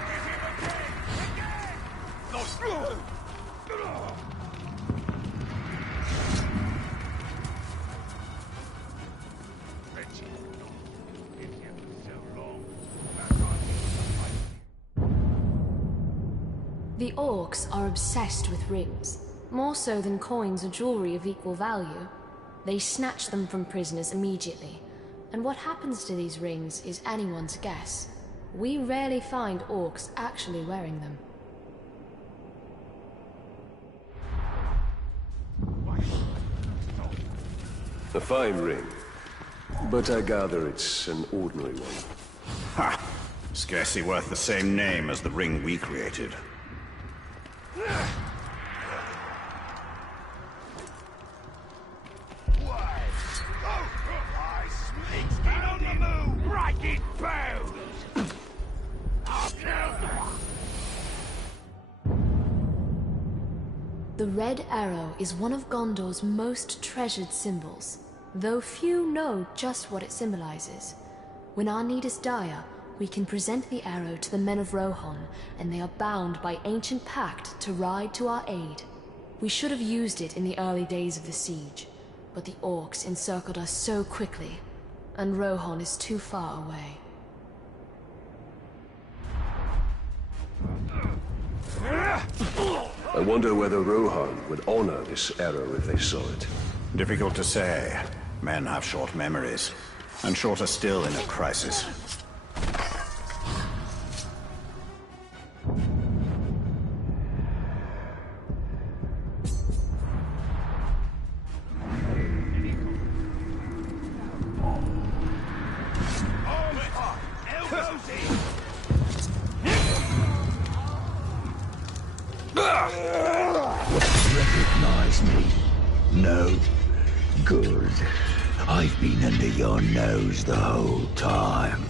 Hit him again! No! The orcs are obsessed with rings, more so than coins or jewelry of equal value. They snatch them from prisoners immediately, and what happens to these rings is anyone's guess. We rarely find orcs actually wearing them. A fine ring, but I gather it's an ordinary one. Ha! Scarcely worth the same name as the ring we created. The Red Arrow is one of Gondor's most treasured symbols, though few know just what it symbolizes. When our need is dire, we can present the arrow to the men of Rohan, and they are bound by ancient pact to ride to our aid. We should have used it in the early days of the siege, but the orcs encircled us so quickly, and Rohan is too far away. I wonder whether Rohan would honor this arrow if they saw it. Difficult to say. Men have short memories, and shorter still in a crisis. Recognize me? No? Good. I've been under your nose the whole time.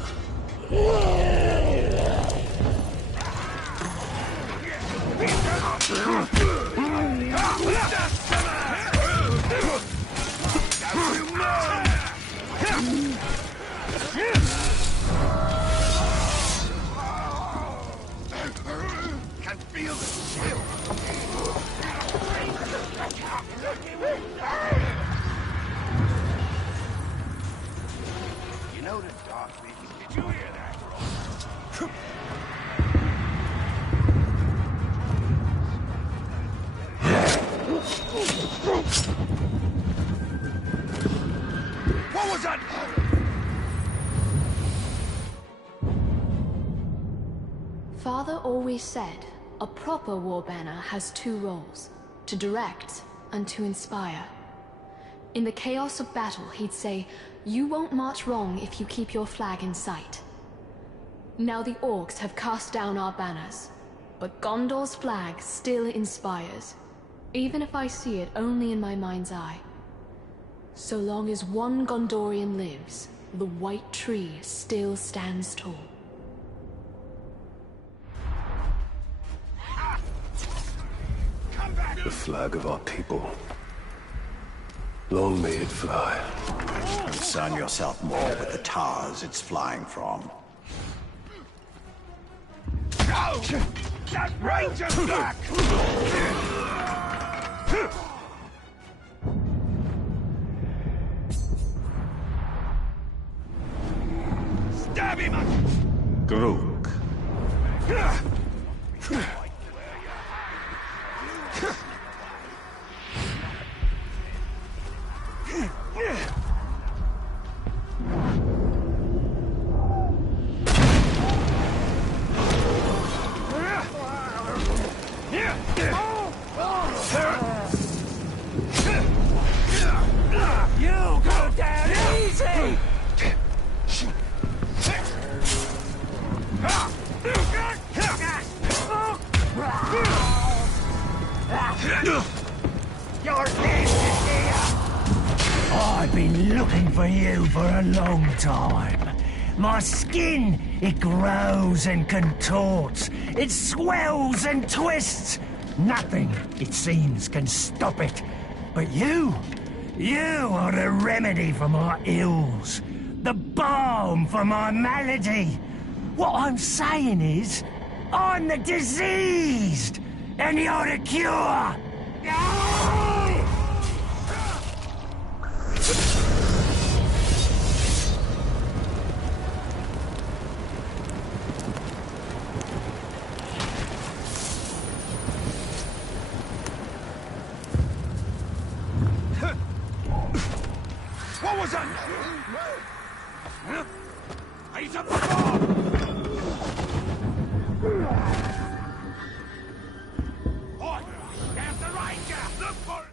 Can feel the chill. You know the dark thing? Did you hear that? What was that? Father always said, a proper war banner has two roles, to direct and to inspire. In the chaos of battle, he'd say, you won't march wrong if you keep your flag in sight. Now the orcs have cast down our banners, but Gondor's flag still inspires, even if I see it only in my mind's eye. So long as one Gondorian lives, the white tree still stands tall. The flag of our people. Long may it fly. Concern yourself more with the towers it's flying from. Go! That ranger's back! Stab him! Grook. for you for a long time. My skin, it grows and contorts. It swells and twists. Nothing, it seems, can stop it. But you are the remedy for my ills. The balm for my malady. What I'm saying is, I'm the diseased, and you're the cure. What was that? He's at the bar! Oi! There's the ranger! Look for it!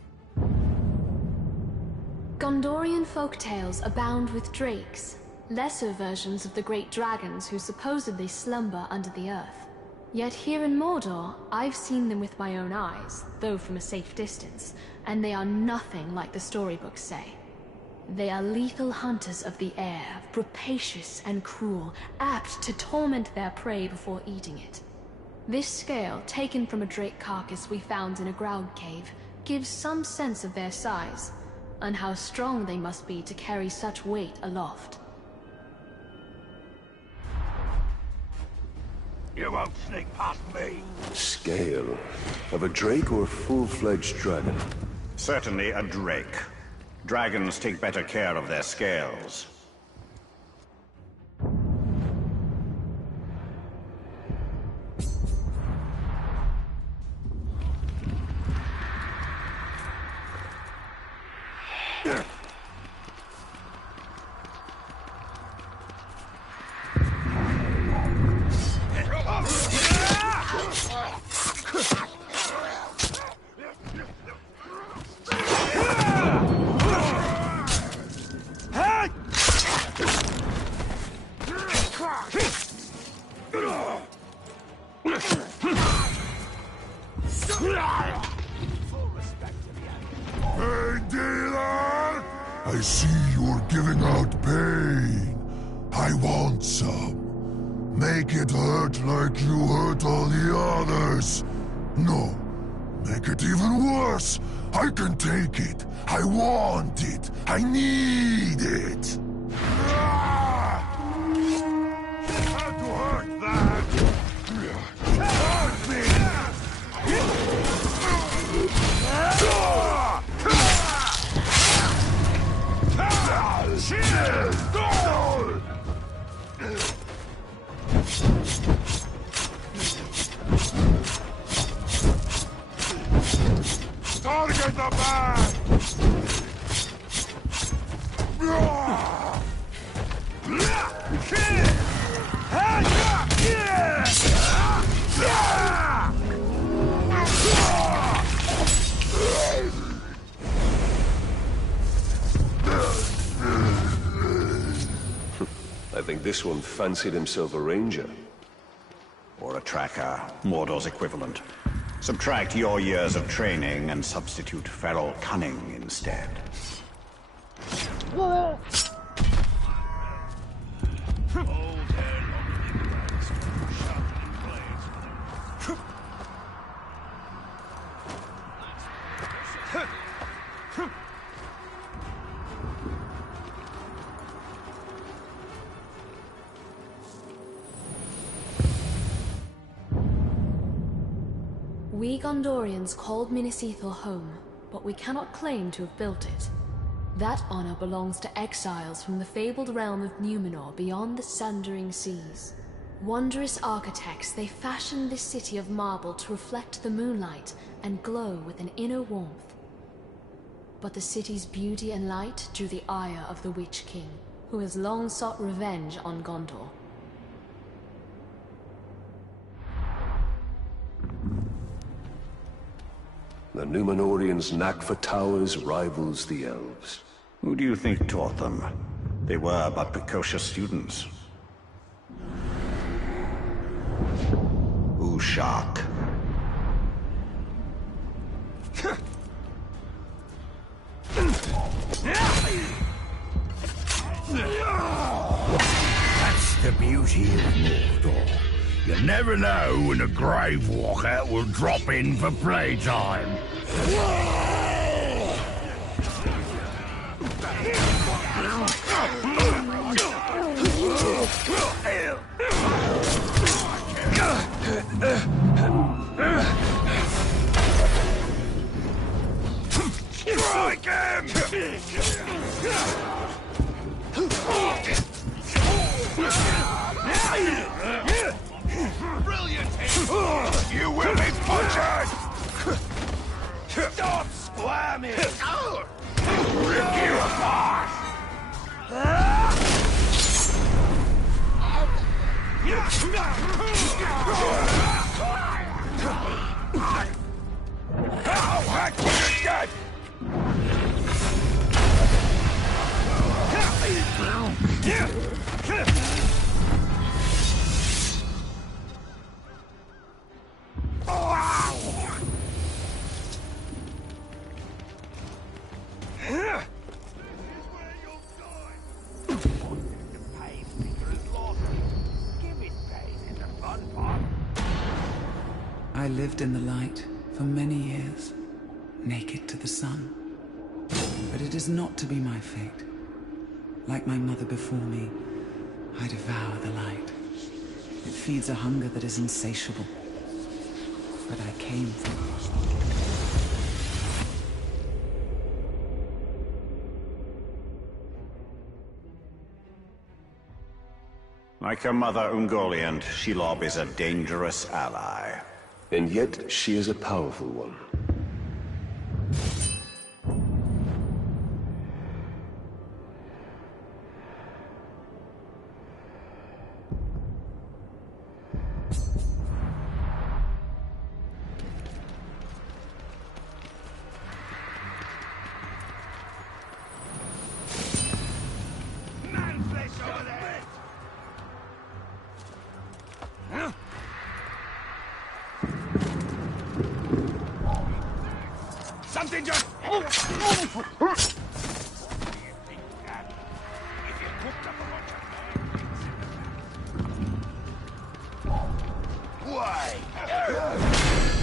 Gondorian folktales abound with drakes, lesser versions of the great dragons who supposedly slumber under the earth. Yet here in Mordor, I've seen them with my own eyes, though from a safe distance, and they are nothing like the storybooks say. They are lethal hunters of the air, rapacious and cruel, apt to torment their prey before eating it. This scale, taken from a drake carcass we found in a ground cave, gives some sense of their size, and how strong they must be to carry such weight aloft. You won't sneak past me! Scale? Of a drake or a full-fledged dragon? Certainly a drake. Dragons take better care of their scales. Hey, dealer! I see you're giving out pain. I want some. Make it hurt like you hurt all the others. No, make it even worse. I can take it. I want it. I need it. Had to hurt that. Hurt me. Target the bag! I think this one fancied himself a ranger. Or a tracker, Mordor's equivalent. Subtract your years of training and substitute feral cunning instead. We Gondorians called Minas Ithil home, but we cannot claim to have built it. That honor belongs to exiles from the fabled realm of Numenor beyond the sundering seas. Wondrous architects, they fashioned this city of marble to reflect the moonlight and glow with an inner warmth. But the city's beauty and light drew the ire of the Witch King, who has long sought revenge on Gondor. The Numenorians' knack for towers rivals the elves. Who do you think taught them? They were but precocious students. Ushak. That's the beauty of Mordor. You never know when a grave walker will drop in for playtime. Strike him! Brilliant! You will be butchered! Stop squirming! Rip you apart! I'll hack you to death! I lived in the light for many years, naked to the sun. But it is not to be my fate. Like my mother before me, I devour the light. It feeds a hunger that is insatiable. But I came from Like her mother Ungoliant, Shelob is a dangerous ally. And yet, she is a powerful one. Something just... Why?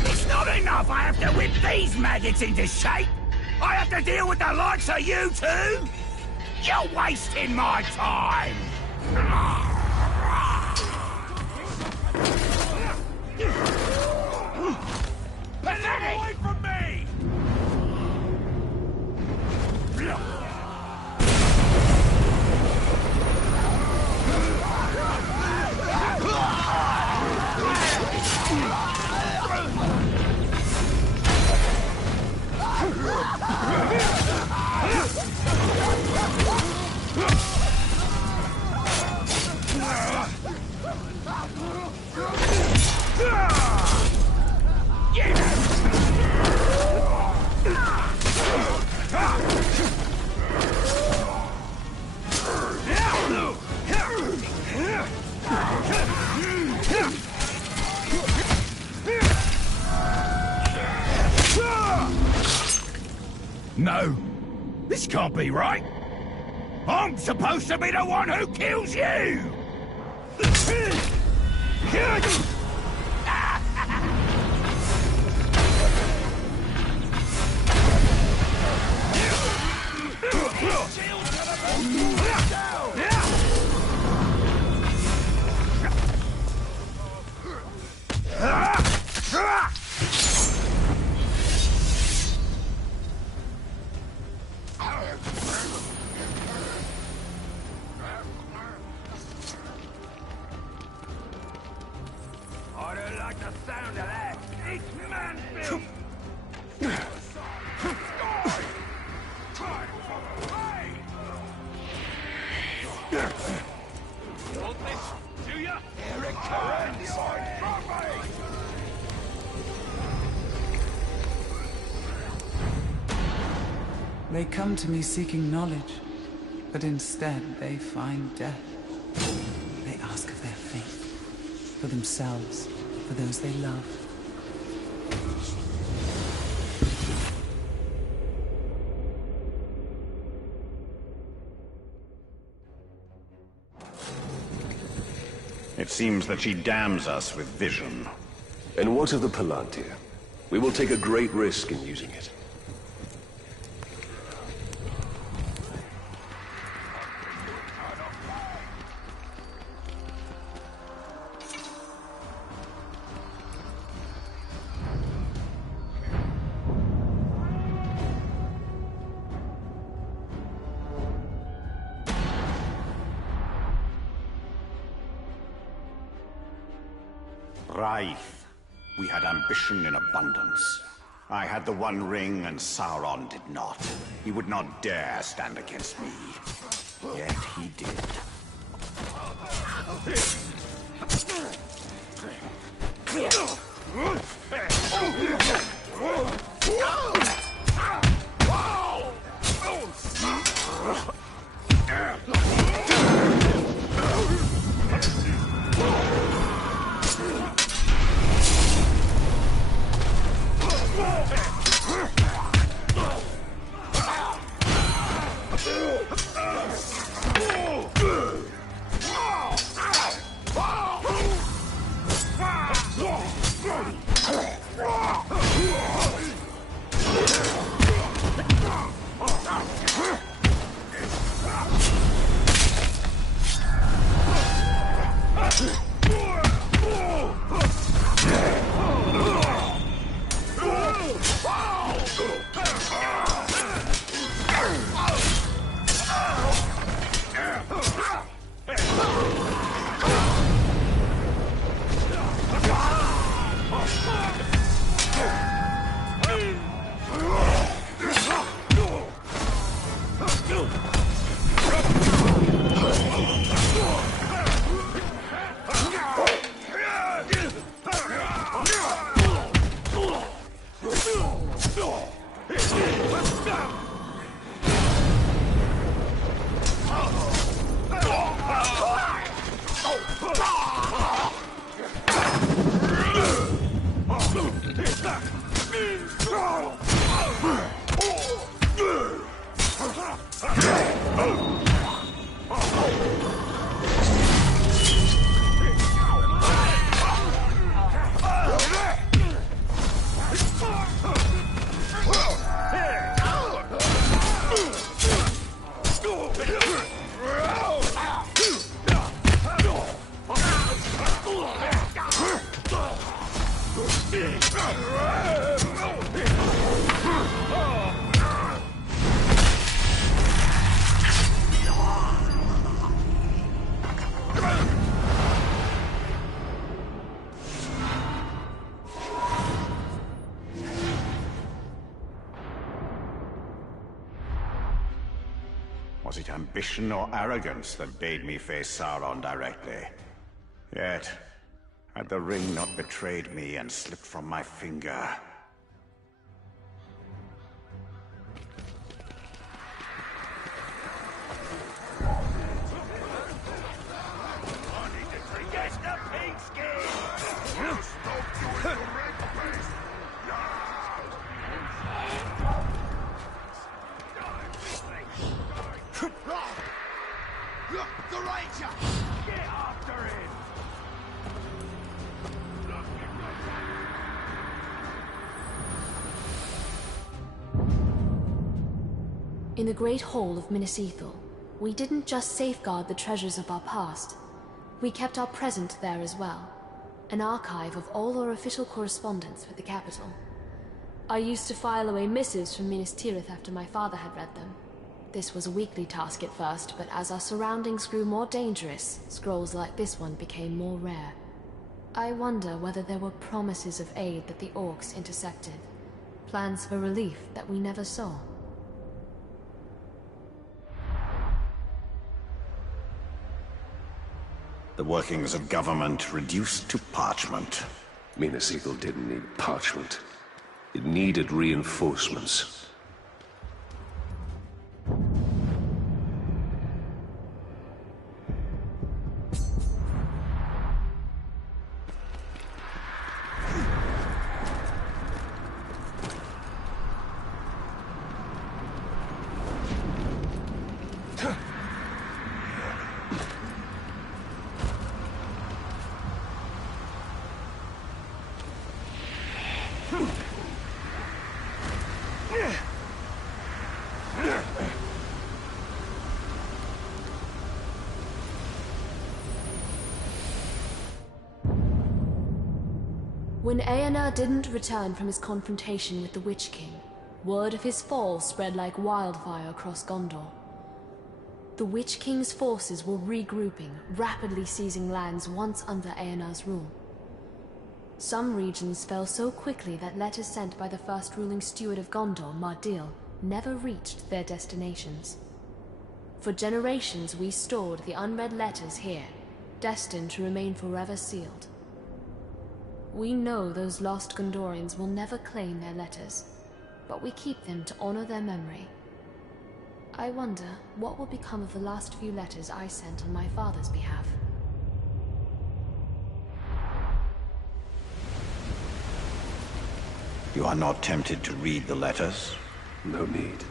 It's not enough I have to whip these maggots into shape. I have to deal with the likes of you two? You're wasting my time. Pathetic! Away from me! No, this can't be right. I'm supposed to be the one who kills you! I don't like the sound of that. It's man-built. Do ya? Here it comes! They come to me seeking knowledge, but instead they find death. They ask of their fate, for themselves, for those they love. It seems that she damns us with vision. And what of the Palantir? We will take a great risk in using it. Wraith. We had ambition in abundance. I had the One Ring and Sauron did not. He would not dare stand against me. Yet he did. Was it ambition or arrogance that bade me face Sauron directly? Yet, had the ring not betrayed me and slipped from my finger... In the Great Hall of Minas Ithil, we didn't just safeguard the treasures of our past. We kept our present there as well. An archive of all our official correspondence with the capital. I used to file away missives from Minas Tirith after my father had read them. This was a weekly task at first, but as our surroundings grew more dangerous, scrolls like this one became more rare. I wonder whether there were promises of aid that the orcs intercepted. Plans for relief that we never saw. The workings of government reduced to parchment. Minas Ithil didn't need parchment. It needed reinforcements. When Aenar didn't return from his confrontation with the Witch King, word of his fall spread like wildfire across Gondor. The Witch King's forces were regrouping, rapidly seizing lands once under Aenar's rule. Some regions fell so quickly that letters sent by the first ruling steward of Gondor, Mardil, never reached their destinations. For generations we stored the unread letters here, destined to remain forever sealed. We know those lost Gondorians will never claim their letters, but we keep them to honor their memory. I wonder what will become of the last few letters I sent on my father's behalf. You are not tempted to read the letters? No need.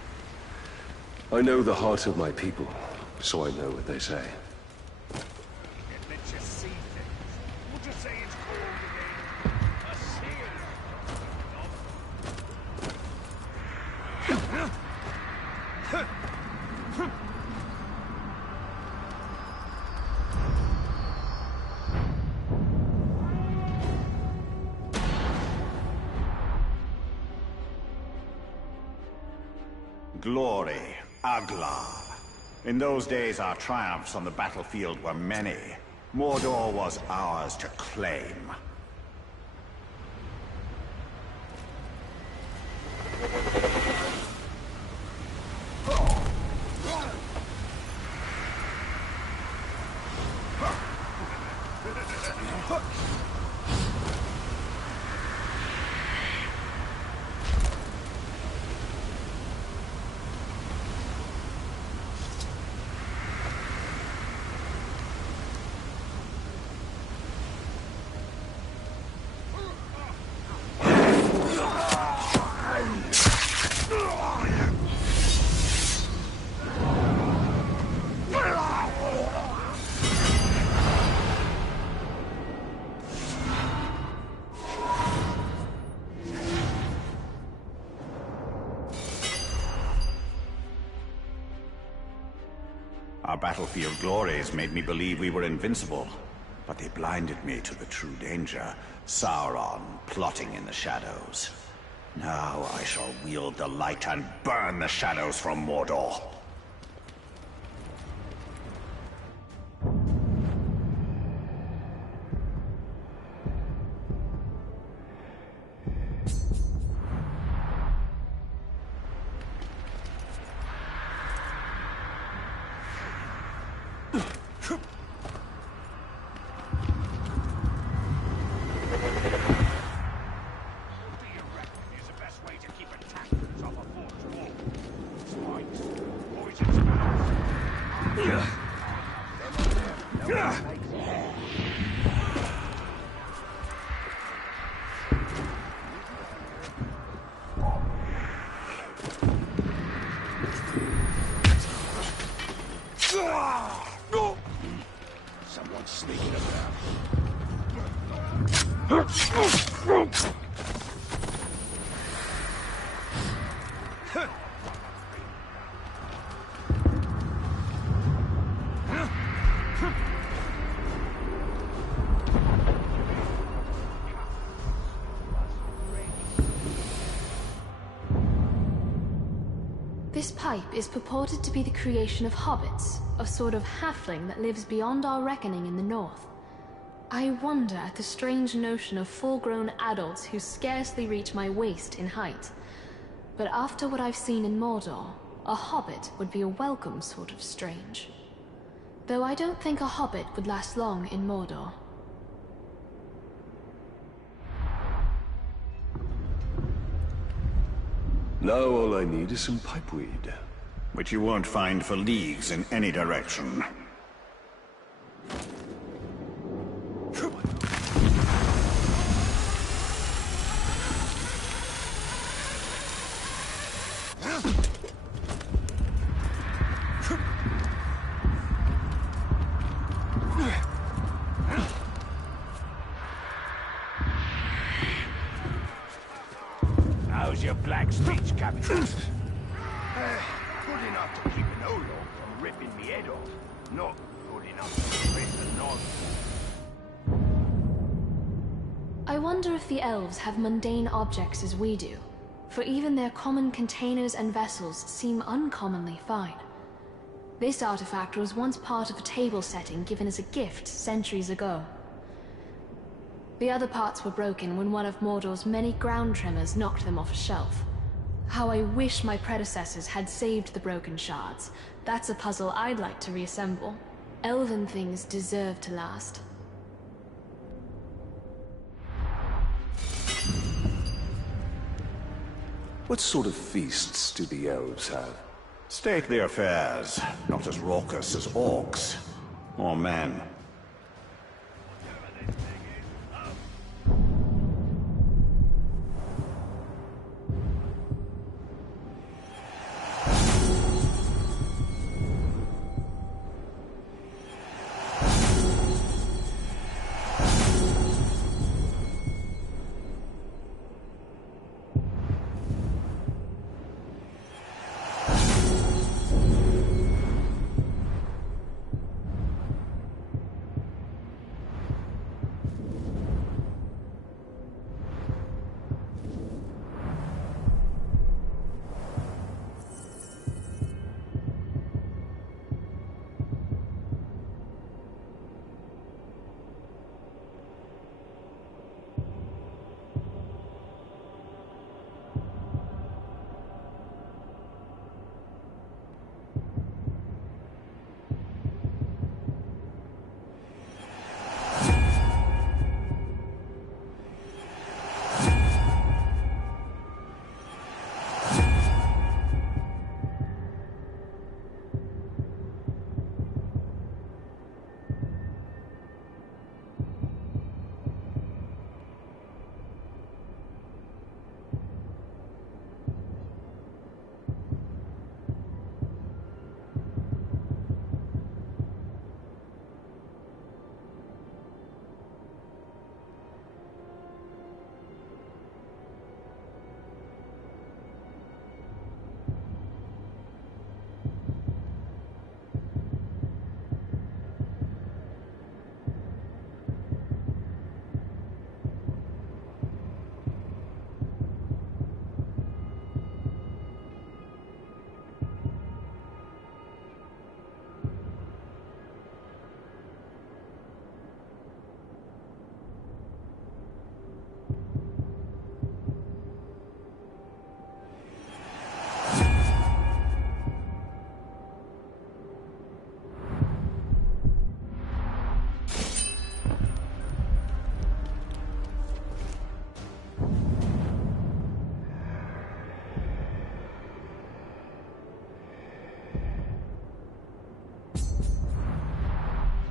I know the heart of my people, so I know what they say. It lets you see things. Would you say it's called again? A seal? Glory, Aglar. In those days, our triumphs on the battlefield were many. Mordor was ours to claim. Our battlefield glories made me believe we were invincible, but they blinded me to the true danger. Sauron plotting in the shadows. Now I shall wield the light and burn the shadows from Mordor. Someone's sneaking about. This pipe is purported to be the creation of hobbits, a sort of halfling that lives beyond our reckoning in the north. I wonder at the strange notion of full-grown adults who scarcely reach my waist in height. But after what I've seen in Mordor, a hobbit would be a welcome sort of strange. Though I don't think a hobbit would last long in Mordor. Now all I need is some pipeweed. Which you won't find for leagues in any direction. How's your black speech, Captain? Good enough to keep an Olog from ripping me head off. Not good enough to prevent the nonsense. I wonder if the elves have mundane objects as we do, for even their common containers and vessels seem uncommonly fine. This artifact was once part of a table setting given as a gift centuries ago. The other parts were broken when one of Mordor's many ground tremors knocked them off a shelf. How I wish my predecessors had saved the broken shards. That's a puzzle I'd like to reassemble. Elven things deserve to last. What sort of feasts do the elves have? Stately affairs, not as raucous as orcs or men.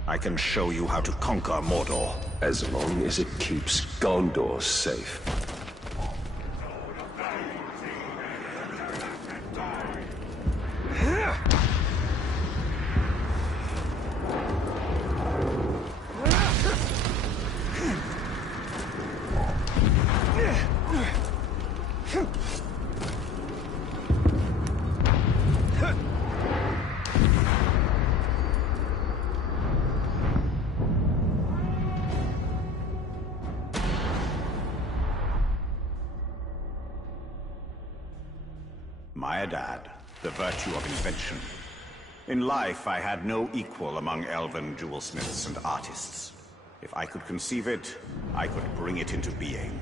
I can show you how to conquer Mordor. As long as it keeps Gondor safe. My dad, the virtue of invention. In life, I had no equal among elven jewelsmiths and artists. If I could conceive it, I could bring it into being.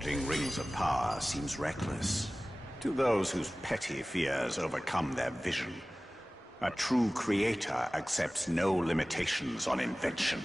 forging rings of power seems reckless. To those whose petty fears overcome their vision, a true creator accepts no limitations on invention.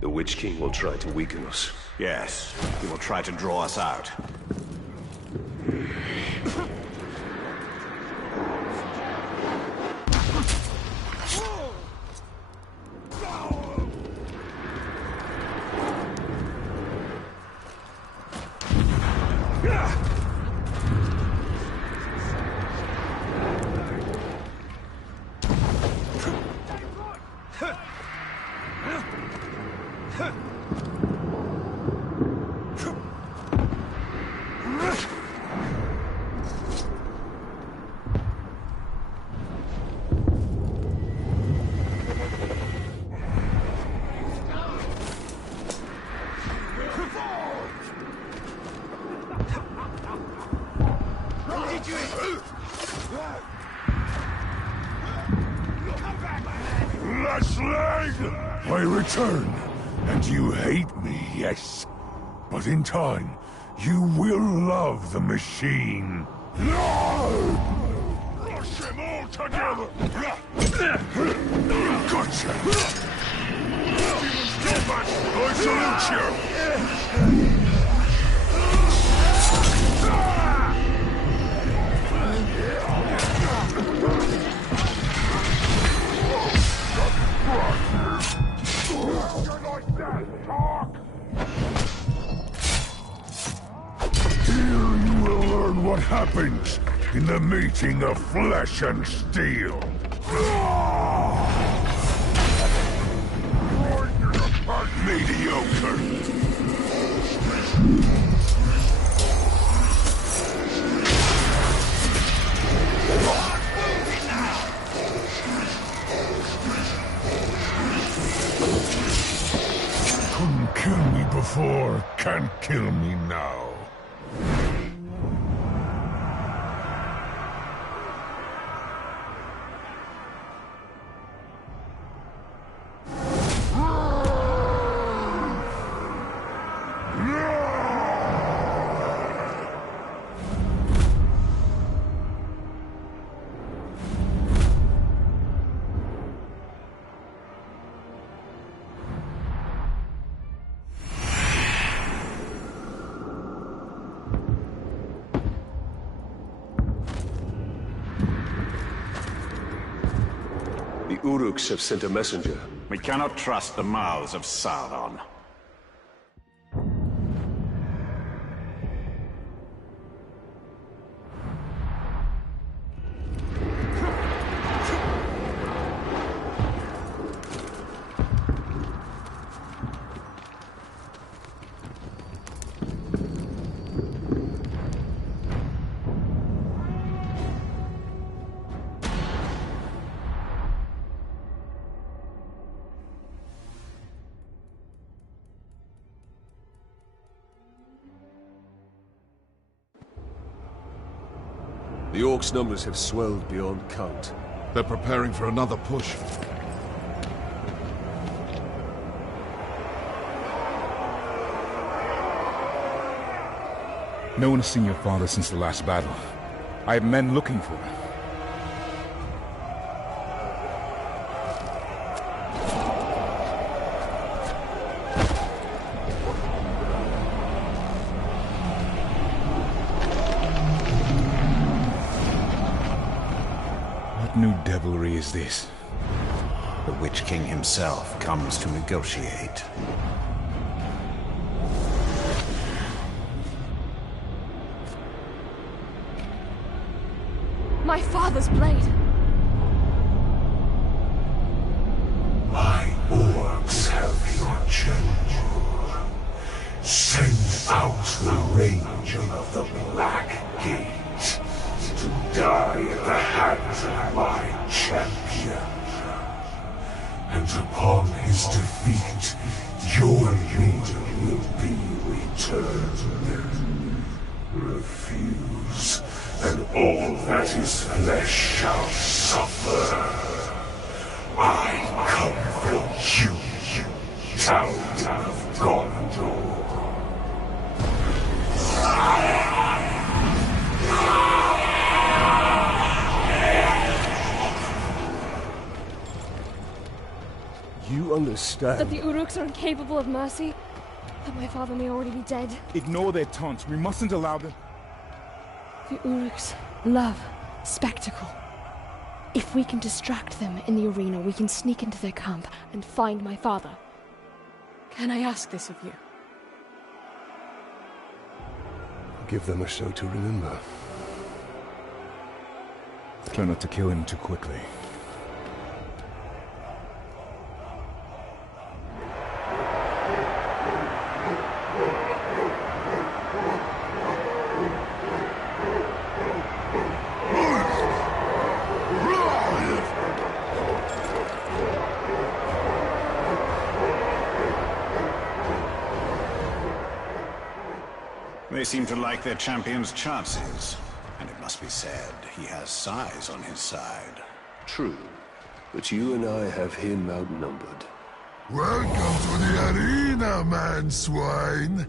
The Witch King will try to weaken us. Yes, he will try to draw us out. I return, and you hate me, yes. But in time, you will love the machine. Rush them all together! Gotcha! I salute you! What happens in the meeting of flesh and steel? Mediocre. Couldn't kill me before, can't kill me now. The Uruks have sent a messenger. We cannot trust the mouths of Sauron. The Orcs' numbers have swelled beyond count. They're preparing for another push. No one has seen your father since the last battle. I have men looking for him. What new devilry is this? The Witch King himself comes to negotiate. My father's blade! My orcs have your general. Send out the Ranger of the Black Gate to die at the hands of my champion. And upon his defeat, your leader will be returned. Refuse, and all that is flesh shall suffer. I come for you, town of Gondor. You understand? That the Uruks are incapable of mercy? That my father may already be dead? Ignore their taunts. We mustn't allow them. The Uruks love spectacle. If we can distract them in the arena, we can sneak into their camp and find my father. Can I ask this of you? Give them a show to remember. Try not to kill him too quickly. They seem to like their champion's chances. And it must be said, he has size on his side. True. But you and I have him outnumbered. Welcome to the arena, man swine.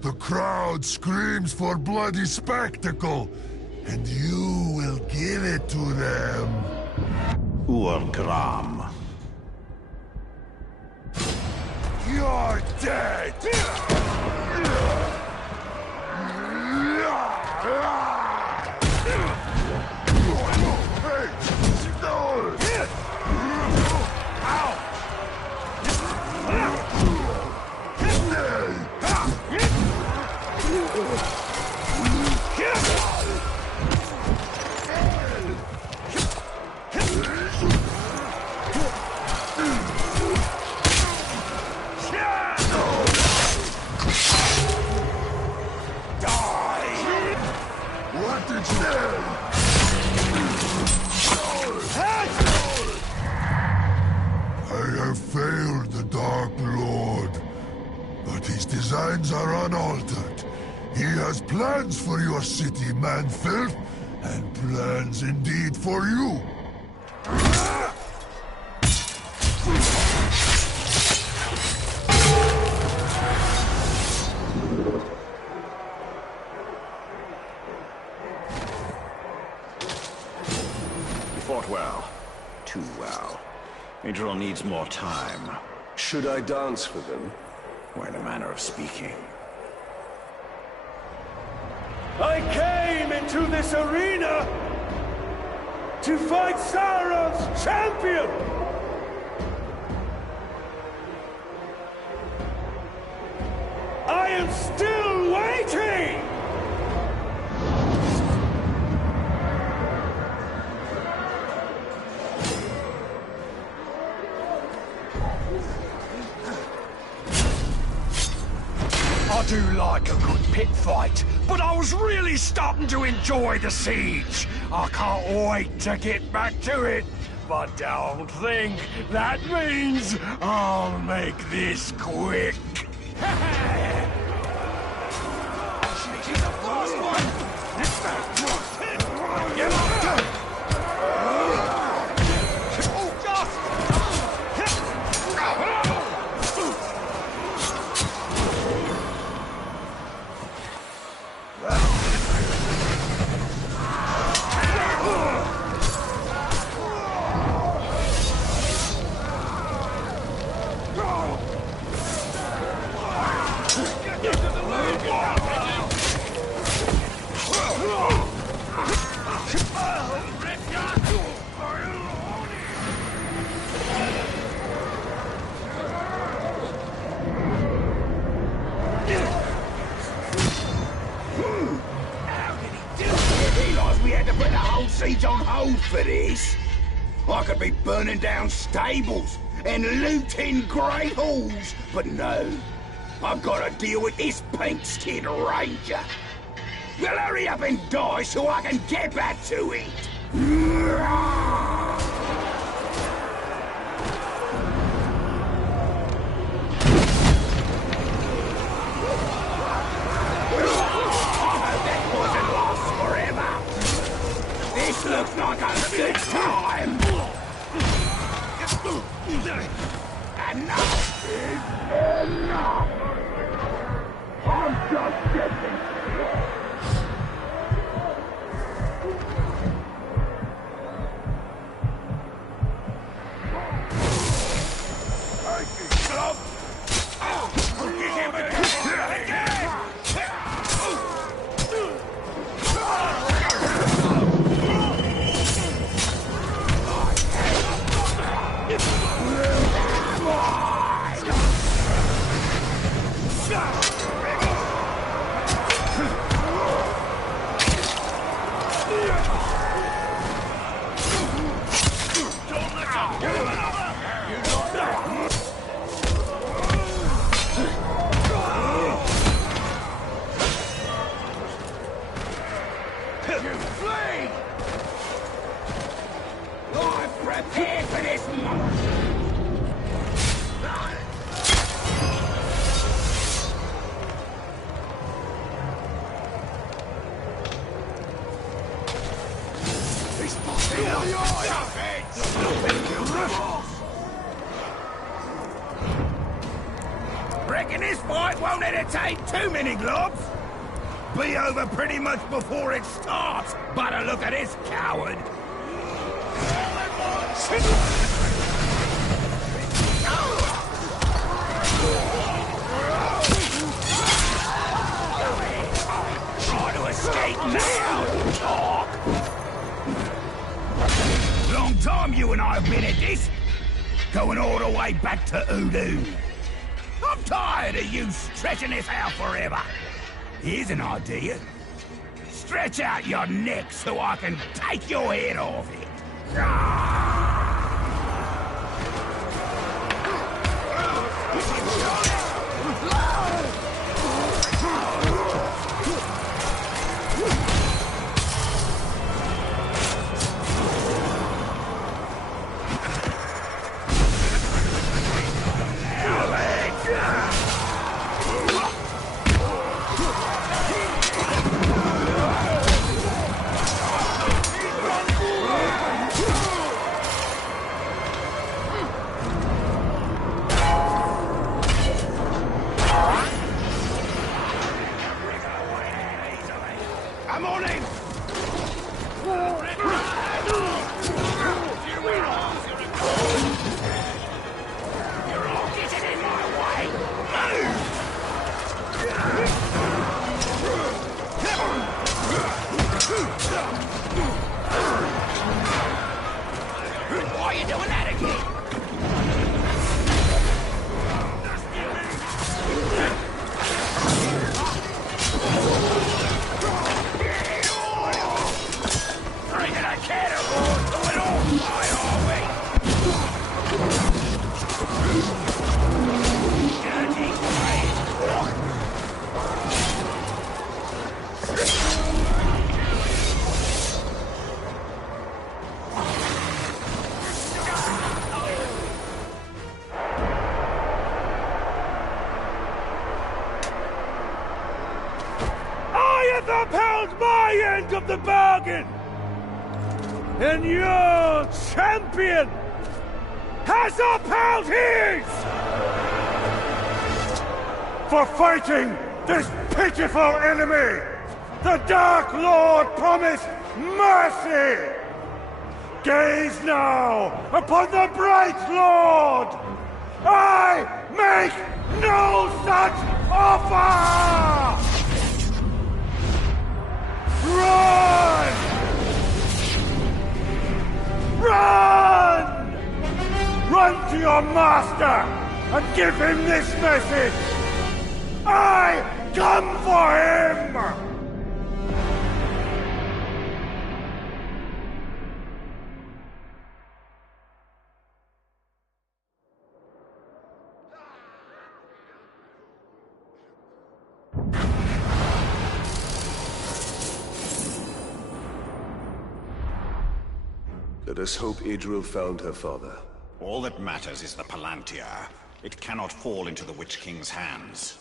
The crowd screams for bloody spectacle, and you will give it to them. Urgram. You're dead! I have failed the Dark Lord, but his designs are unaltered. He has plans for your city, man-filth, and plans indeed for you. You fought well. Too well. Adriel needs more time. Should I dance for them? Or in a manner of speaking. I came into this arena to fight Sauron's champion! I am still waiting! I do like a good pit fight, but I was really starting to enjoy the siege. I can't wait to get back to it, but don't think that means I'll make this quick. She's the first one! Get up! We had to put the whole siege on hold for this. I could be burning down stables and looting great halls, but no. I've got to deal with this pink-skinned ranger. Well, hurry up and die so I can get back to it. This looks like a good time! Enough is enough! I'm just getting prepare for this moment! Reckon this fight won't entertain too many globs? Be over pretty much before it starts, by the look of this coward. Try to escape now, talk! Long time you and I have been at this, going all the way back to Udu. I'm tired of you stretching this out forever. Here's an idea. Stretch out your neck so I can take your head off it. I'm on him! You're all getting in my way! Why are you doing that again? Upheld my end of the bargain! And your champion has upheld his! For fighting this pitiful enemy, the Dark Lord promised mercy! Gaze now upon the Bright Lord! I make no such offer! master and give him this message. I come for him! Let us hope Idril found her father. All that matters is the Palantir. It cannot fall into the Witch King's hands.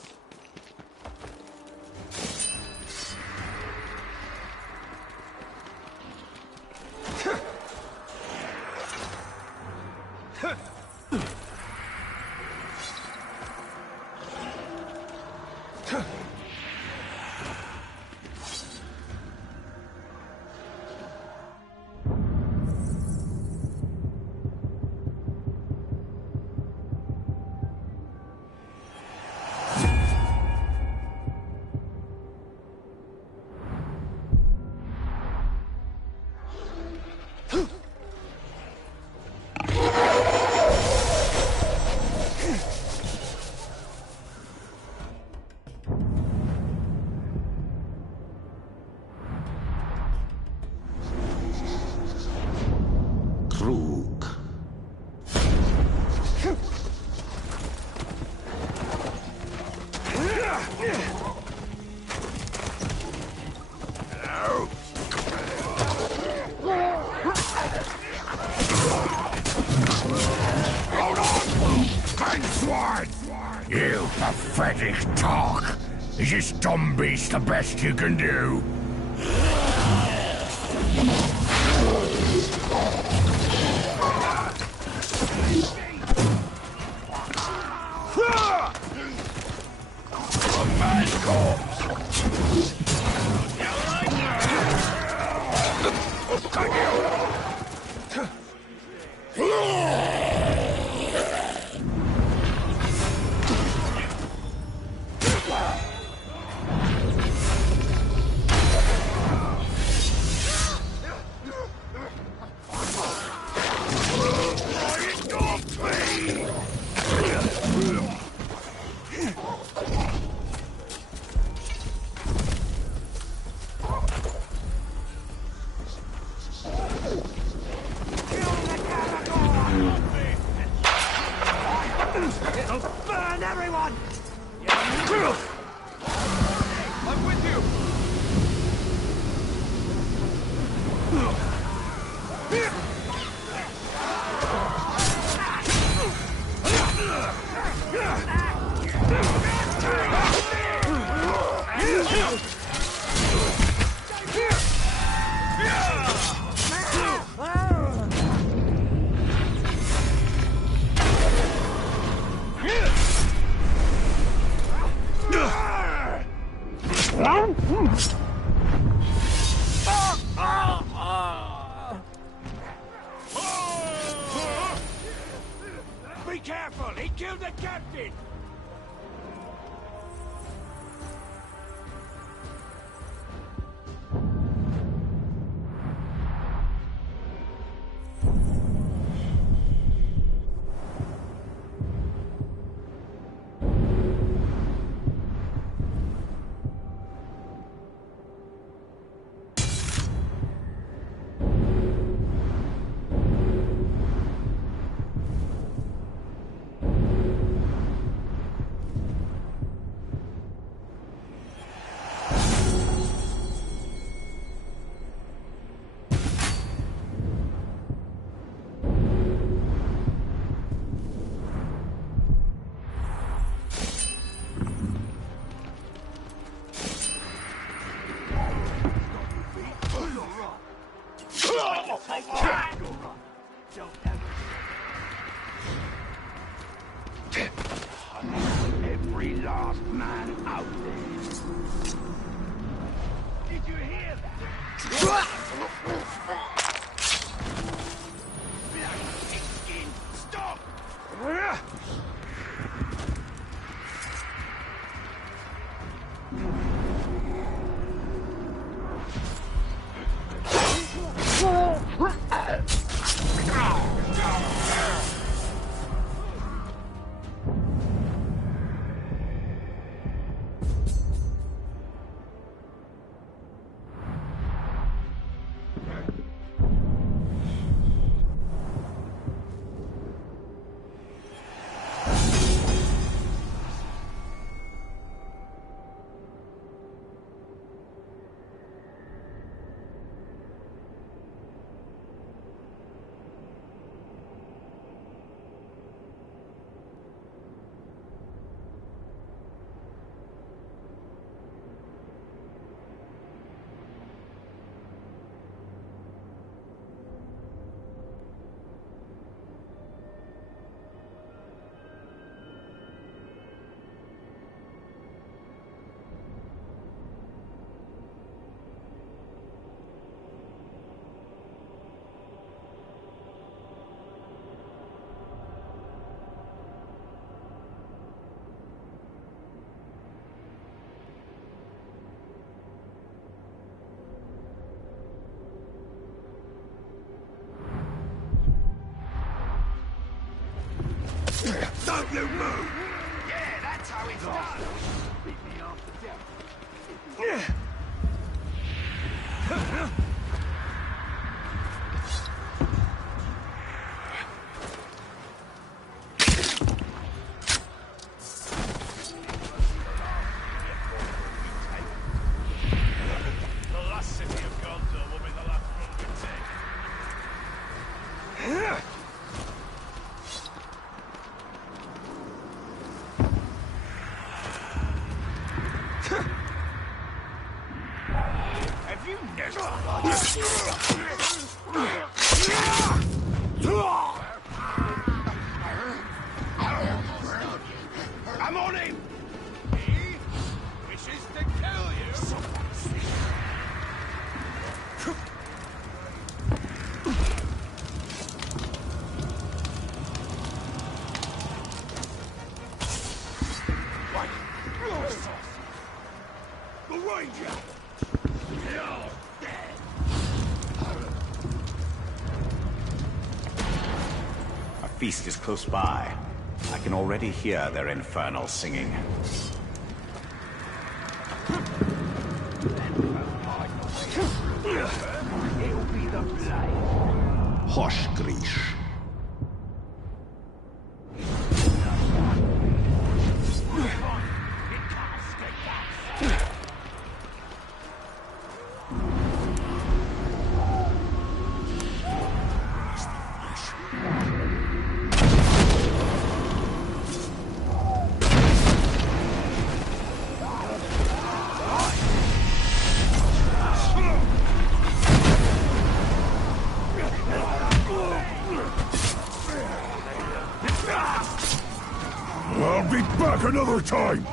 You pathetic talk! Is this dumb beast the best you can do? A mad corpse! It'll burn everyone! I'm with you! Be careful! He killed the captain! Every last man out there. Did you hear that? Stop! I'm on him! He wishes to kill you! The Ranger! You're dead! A feast is close by. I can already hear their infernal singing. It'll be the blade. Hush, Grish. I'll be back another time,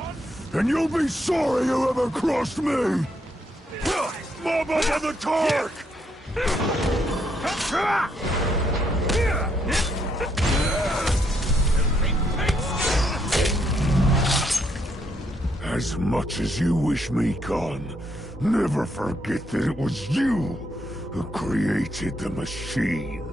and you'll be sorry you ever crossed me! Mob up on the targ! As much as you wish me gone, never forget that it was you who created the machine.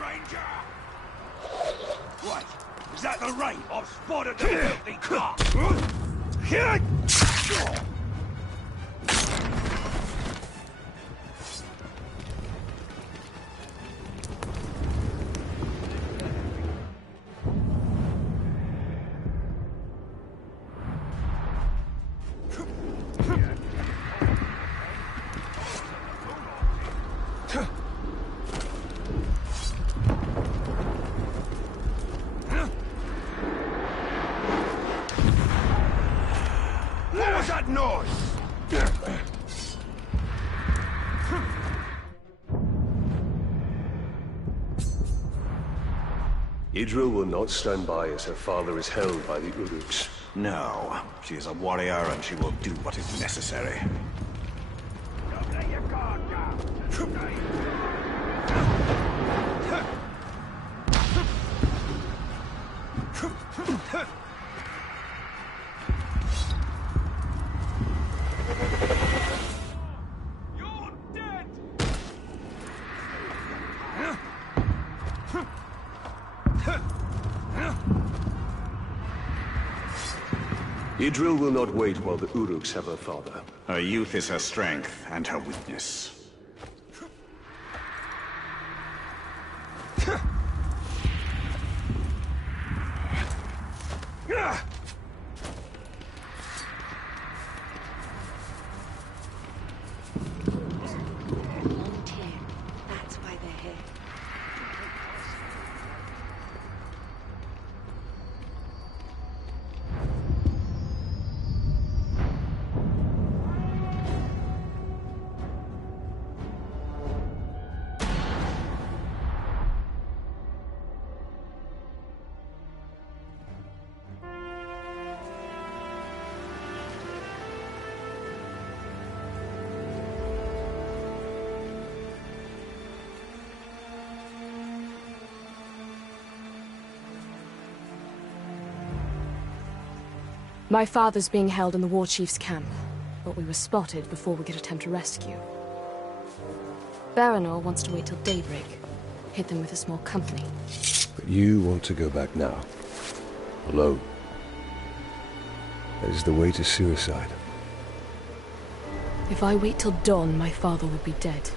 Ranger! What? Is that the rate I've spotted the filthy cop? that noise? Idril will not stand by as her father is held by the Uruks. No, she is a warrior and she will do what is necessary. Don't let your guard down. You're dead! Idril will not wait while the Uruks have her father. Her youth is her strength and her weakness. That's why they're here. My father's being held in the war chief's camp, but we were spotted before we could attempt a rescue. Baranor wants to wait till daybreak, hit them with a small company. But you want to go back now, alone. That is the way to suicide. If I wait till dawn, my father will be dead.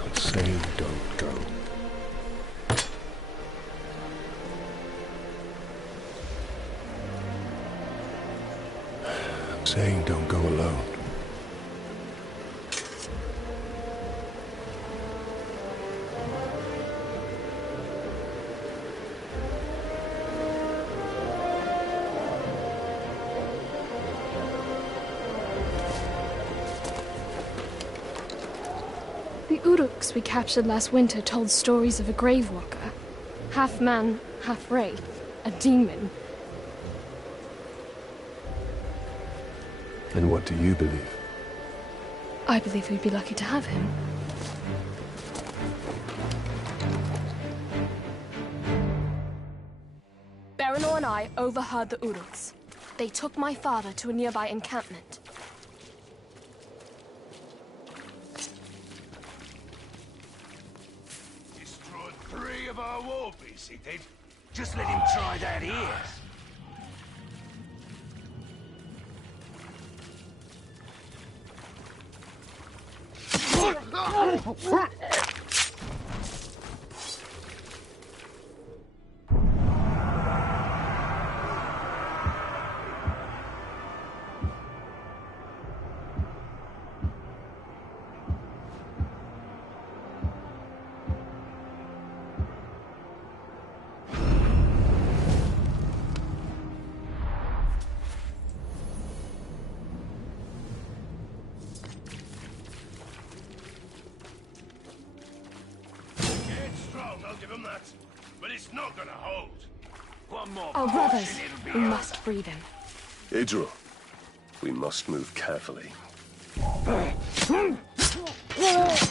I'm not saying don't go. I'm saying don't go alone. The Uruks we captured last winter told stories of a grave walker. Half man, half wraith. A demon. And what do you believe? I believe we'd be lucky to have him. Baranor and I overheard the Uruks. They took my father to a nearby encampment. Destroyed 3 of our war beasts, he did. Just let him try that here. I'll give him that. But it's not gonna hold. One more Our push brothers. and it'll be We over. must free them. Idril, we must move carefully.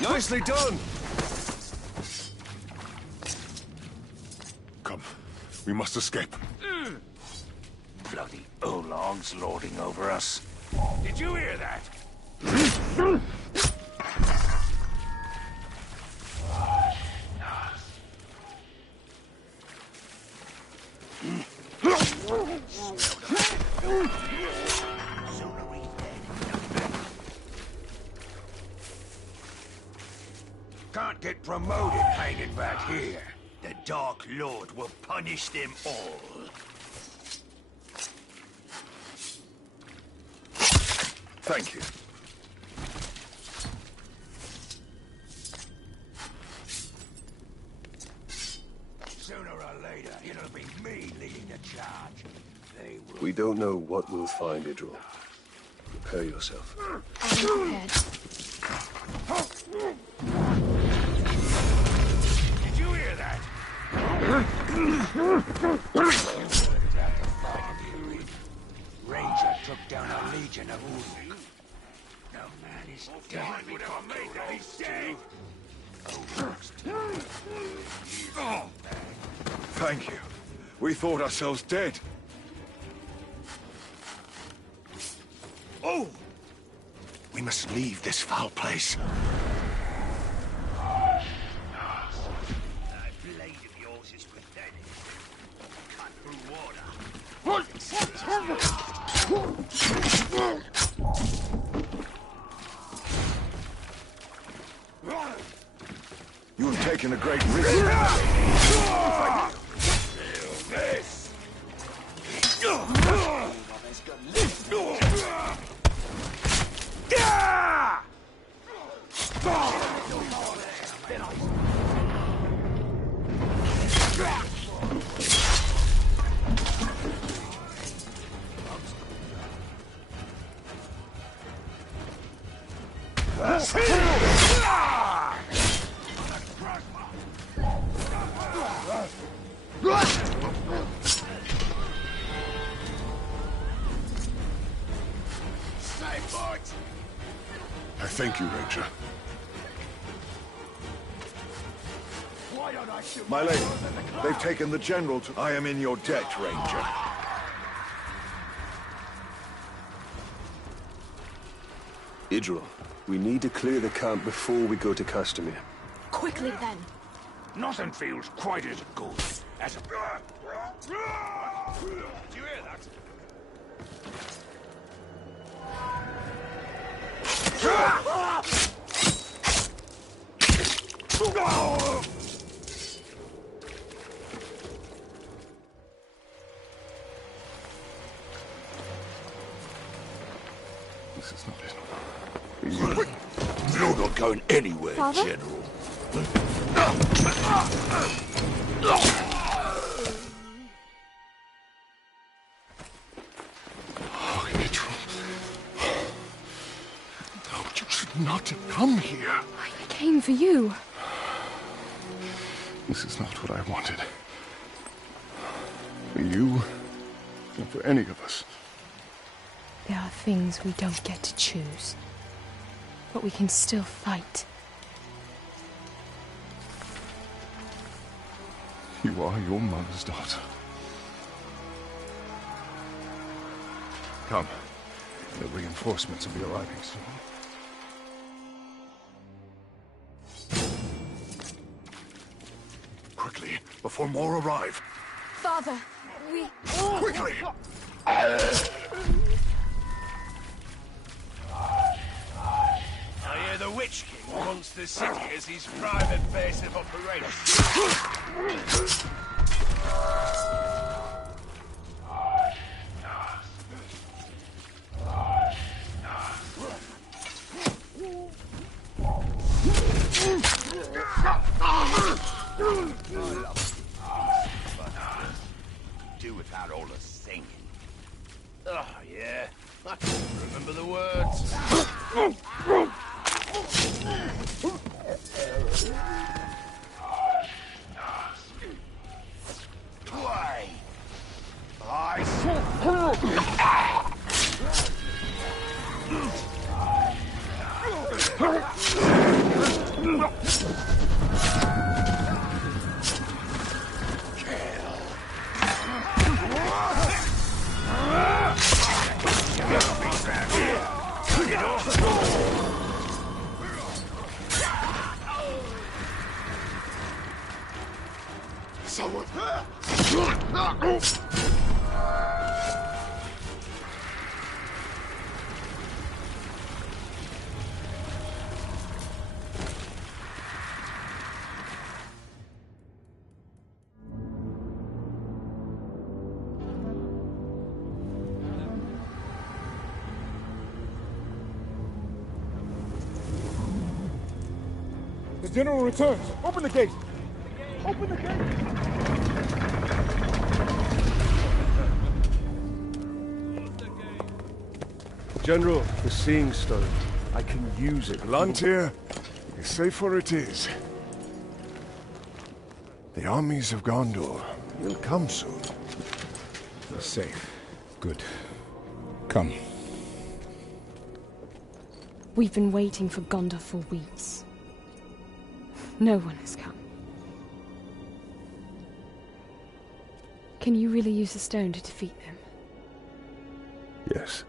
Nicely done! Come, we must escape. Bloody Olog's lording over us. Did you hear that? Can't get promoted hanging back here. The Dark Lord will punish them all. Thank you. Sooner or later, it'll be me leading the charge. They will. We don't know what we'll find, Idril. Prepare yourself. I'm prepared. Did you hear that? Ranger took down a legion of Uzi. No man is dead. He's dead. Thank you. We thought ourselves dead. Oh! We must leave this foul place. That blade of yours is pathetic. Cut through water. You have taken a great risk. Thank you, Ranger. My lady, they've taken the General to... I am in your debt, Ranger. Idril, we need to clear the camp before we go to Castamere. Quickly then. Nothing feels quite as good as a... Did you hear that? This is not it. You're not going anywhere, Father? General. Oh, Idril. No, you should not have come here. I came for you. This is not what I wanted. For you, and for any of us. There are things we don't get to choose. But we can still fight. You are your mother's daughter. Come. The reinforcements will be arriving soon. Quickly, before more arrive. Father, we... Quickly! I hear the Witch King wants the city as his private base of operations. Do without all the singing. Oh, yeah. I can remember the words. Why? The General returns. Open the gate. Open the gate. General, the Seeing Stone. I can use it. Palantir, safer it is. The armies of Gondor will come soon. You're safe. Good. Come. We've been waiting for Gondor for weeks. No one has come. Can you really use the stone to defeat them? Yes.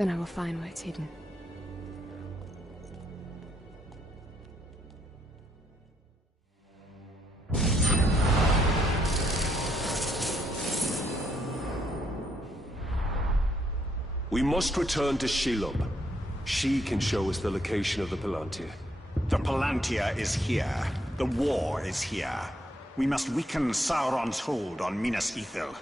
Then I will find where it's hidden. We must return to Shelob. She can show us the location of the Palantir. The Palantir is here. The war is here. We must weaken Sauron's hold on Minas Ithil.